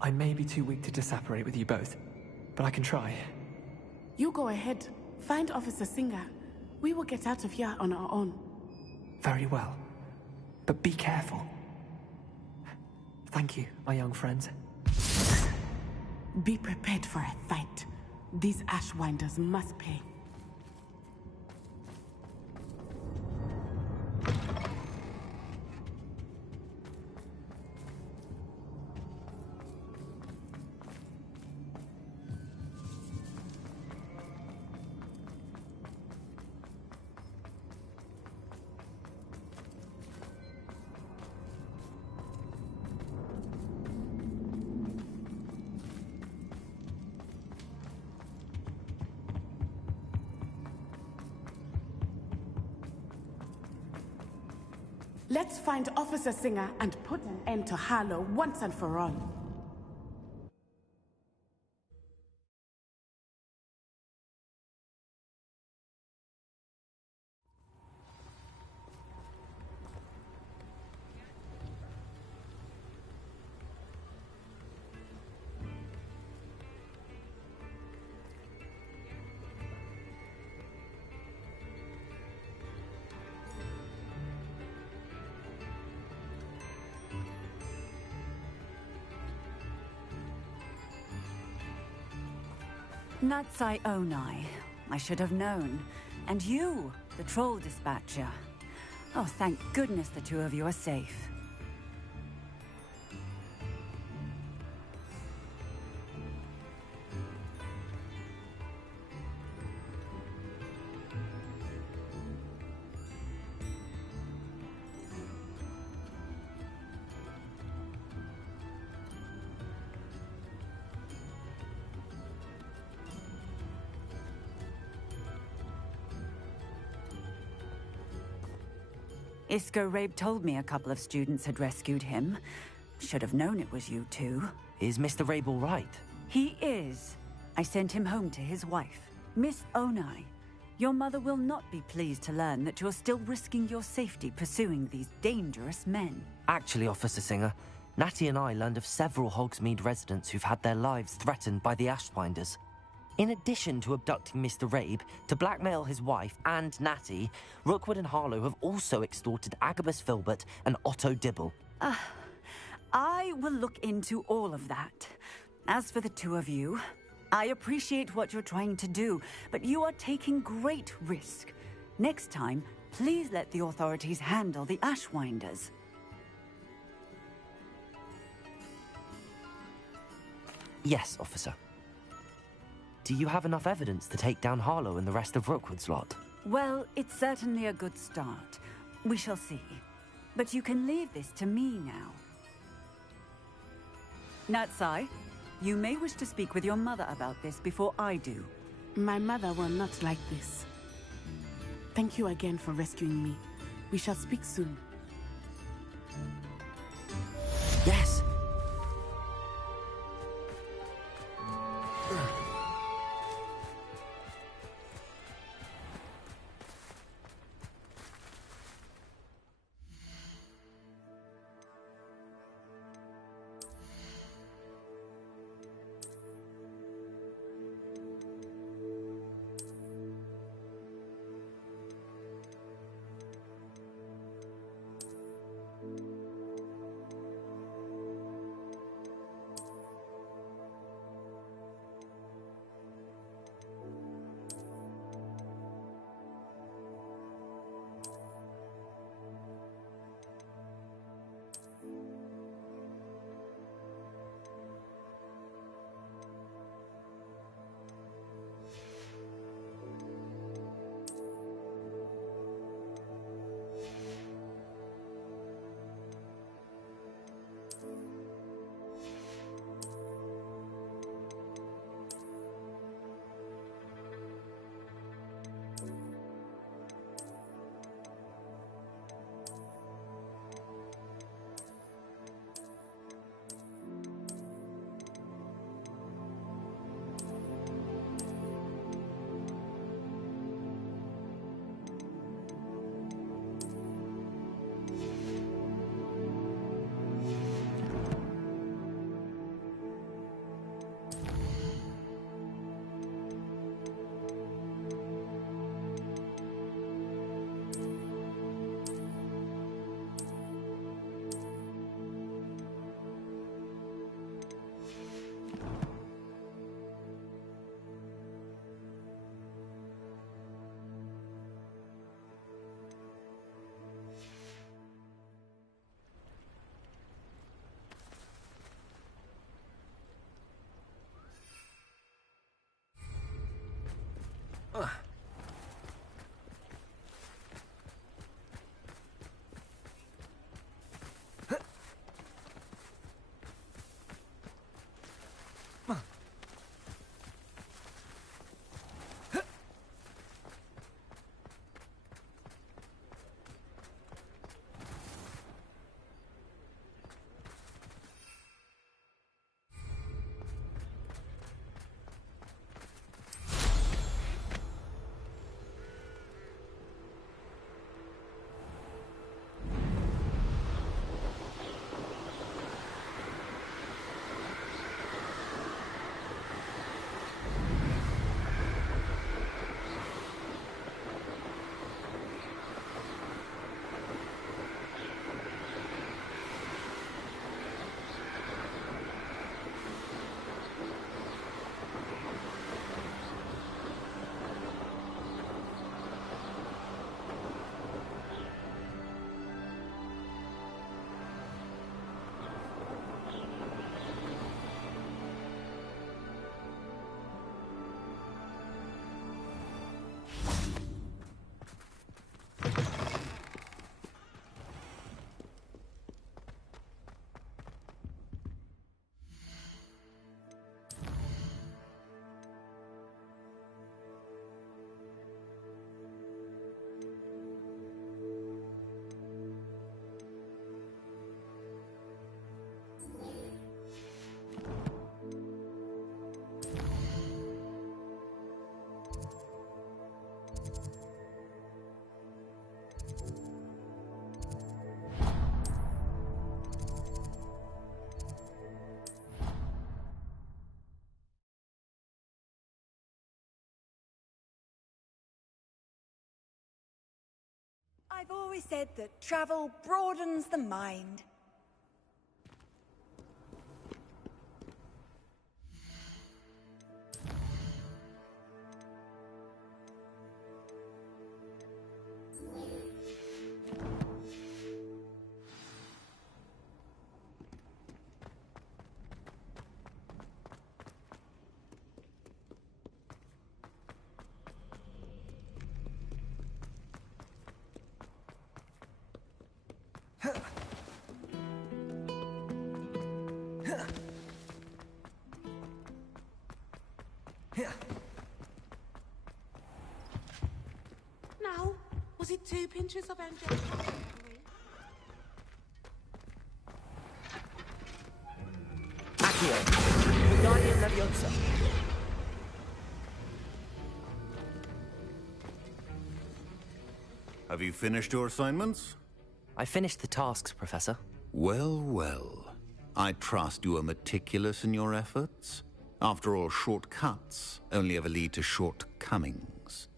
I may be too weak to disapparate with you both, but I can try. You go ahead. Find Officer Singer. We will get out of here on our own. Very well. But be careful. Thank you, my young friends. Be prepared for a fight. These Ashwinders must pay. Let's find Officer Singer and put an end to Harlow once and for all. Natsai Onai. I should have known. And you, the troll dispatcher. Oh, thank goodness the two of you are safe. Isco Rabe told me a couple of students had rescued him. Should have known it was you two. Is Mr. Rabe all right? He is. I sent him home to his wife, Miss Onai. Your mother will not be pleased to learn that you're still risking your safety pursuing these dangerous men. Actually, Officer Singer, Natty and I learned of several Hogsmeade residents who've had their lives threatened by the Ashwinders. In addition to abducting Mr. Rabe to blackmail his wife and Natty, Rookwood and Harlow have also extorted Agabus Filbert and Otto Dibble. I will look into all of that. As for the two of you, I appreciate what you're trying to do, but you are taking great risk. Next time, please let the authorities handle the Ashwinders. Yes, officer. Do you have enough evidence to take down Harlow and the rest of Rookwood's lot? Well, it's certainly a good start. We shall see. But you can leave this to me now. Natsai, you may wish to speak with your mother about this before I do. My mother will not like this. Thank you again for rescuing me. We shall speak soon. Yes. I've always said that travel broadens the mind. Now, was it 2 pinches of angelic? Accio, Wingardium Leviosa. Have you finished your assignments? I finished the tasks, Professor. Well, well. I trust you are meticulous in your efforts. After all, shortcuts only ever lead to shortcomings.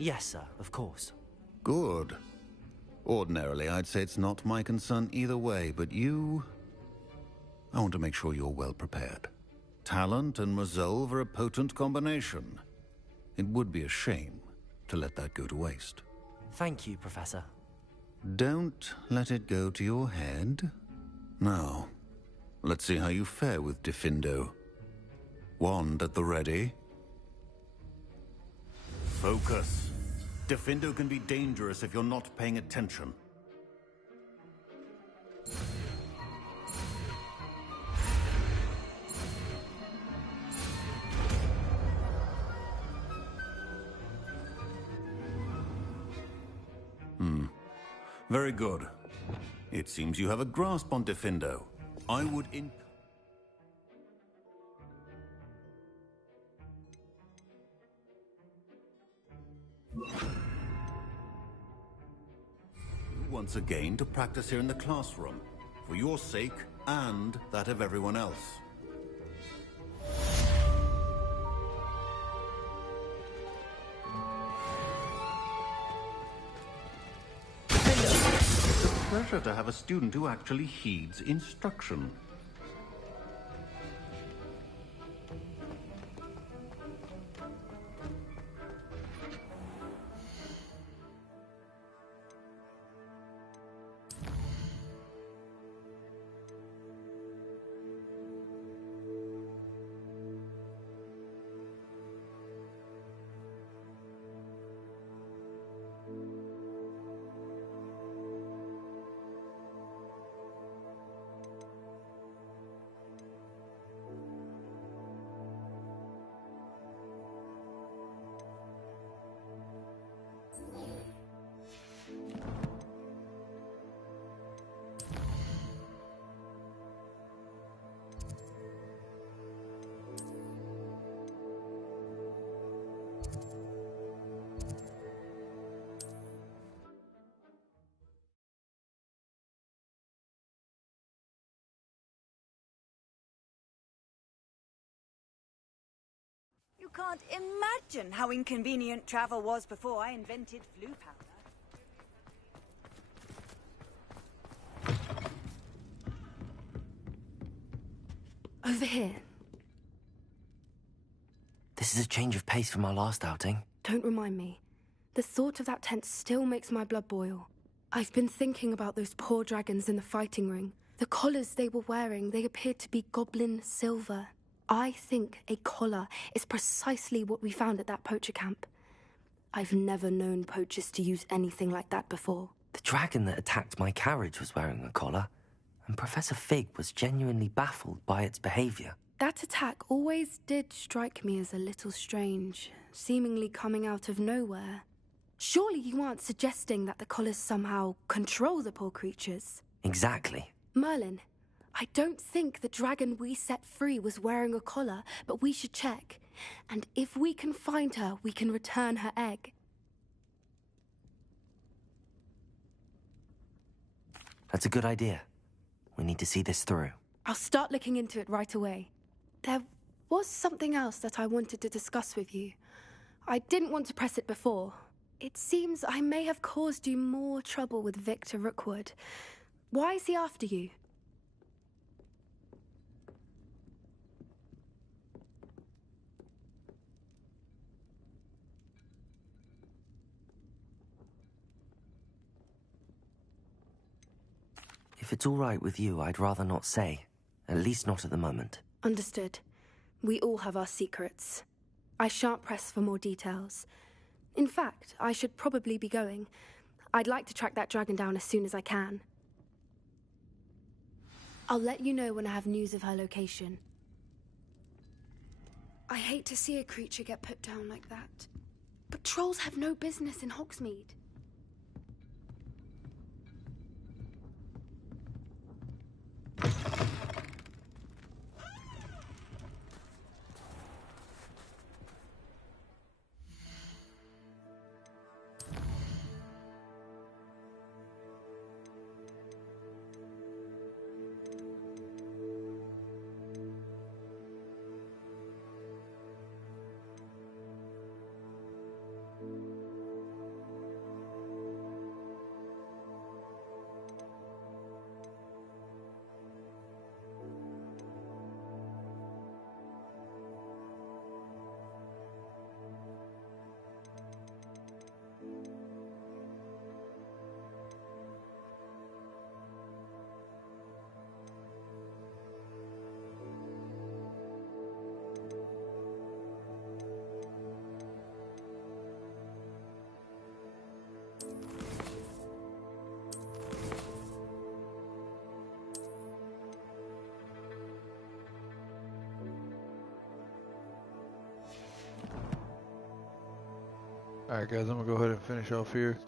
Yes, sir, of course. Good. Ordinarily, I'd say it's not my concern either way, but you... I want to make sure you're well prepared. Talent and resolve are a potent combination. It would be a shame to let that go to waste. Thank you, Professor. Don't let it go to your head. Now, let's see how you fare with Diffindo. Wand at the ready. Focus. Diffindo can be dangerous if you're not paying attention. Very good. It seems you have a grasp on Diffindo. I would once again to practice here in the classroom, for your sake and that of everyone else. It's a pleasure to have a student who actually heeds instruction. You can't imagine how inconvenient travel was before I invented flu powder. Over here. This is a change of pace from our last outing. Don't remind me. The thought of that tent still makes my blood boil. I've been thinking about those poor dragons in the fighting ring. The collars they were wearing, they appeared to be goblin silver. I think a collar is precisely what we found at that poacher camp. I've never known poachers to use anything like that before. The dragon that attacked my carriage was wearing a collar, and Professor Fig was genuinely baffled by its behavior. That attack always did strike me as a little strange, seemingly coming out of nowhere. Surely you aren't suggesting that the collars somehow control the poor creatures? Exactly. Merlin, I don't think the dragon we set free was wearing a collar, but we should check. And if we can find her, we can return her egg. That's a good idea. We need to see this through. I'll start looking into it right away. There was something else that I wanted to discuss with you. I didn't want to press it before. It seems I may have caused you more trouble with Victor Rookwood. Why is he after you? If it's all right with you, I'd rather not say. At least not at the moment. Understood. We all have our secrets. I shan't press for more details. In fact, I should probably be going. I'd like to track that dragon down as soon as I can. I'll let you know when I have news of her location. I hate to see a creature get put down like that. But trolls have no business in Hogsmeade. Alright guys, I'm gonna go ahead and finish off here.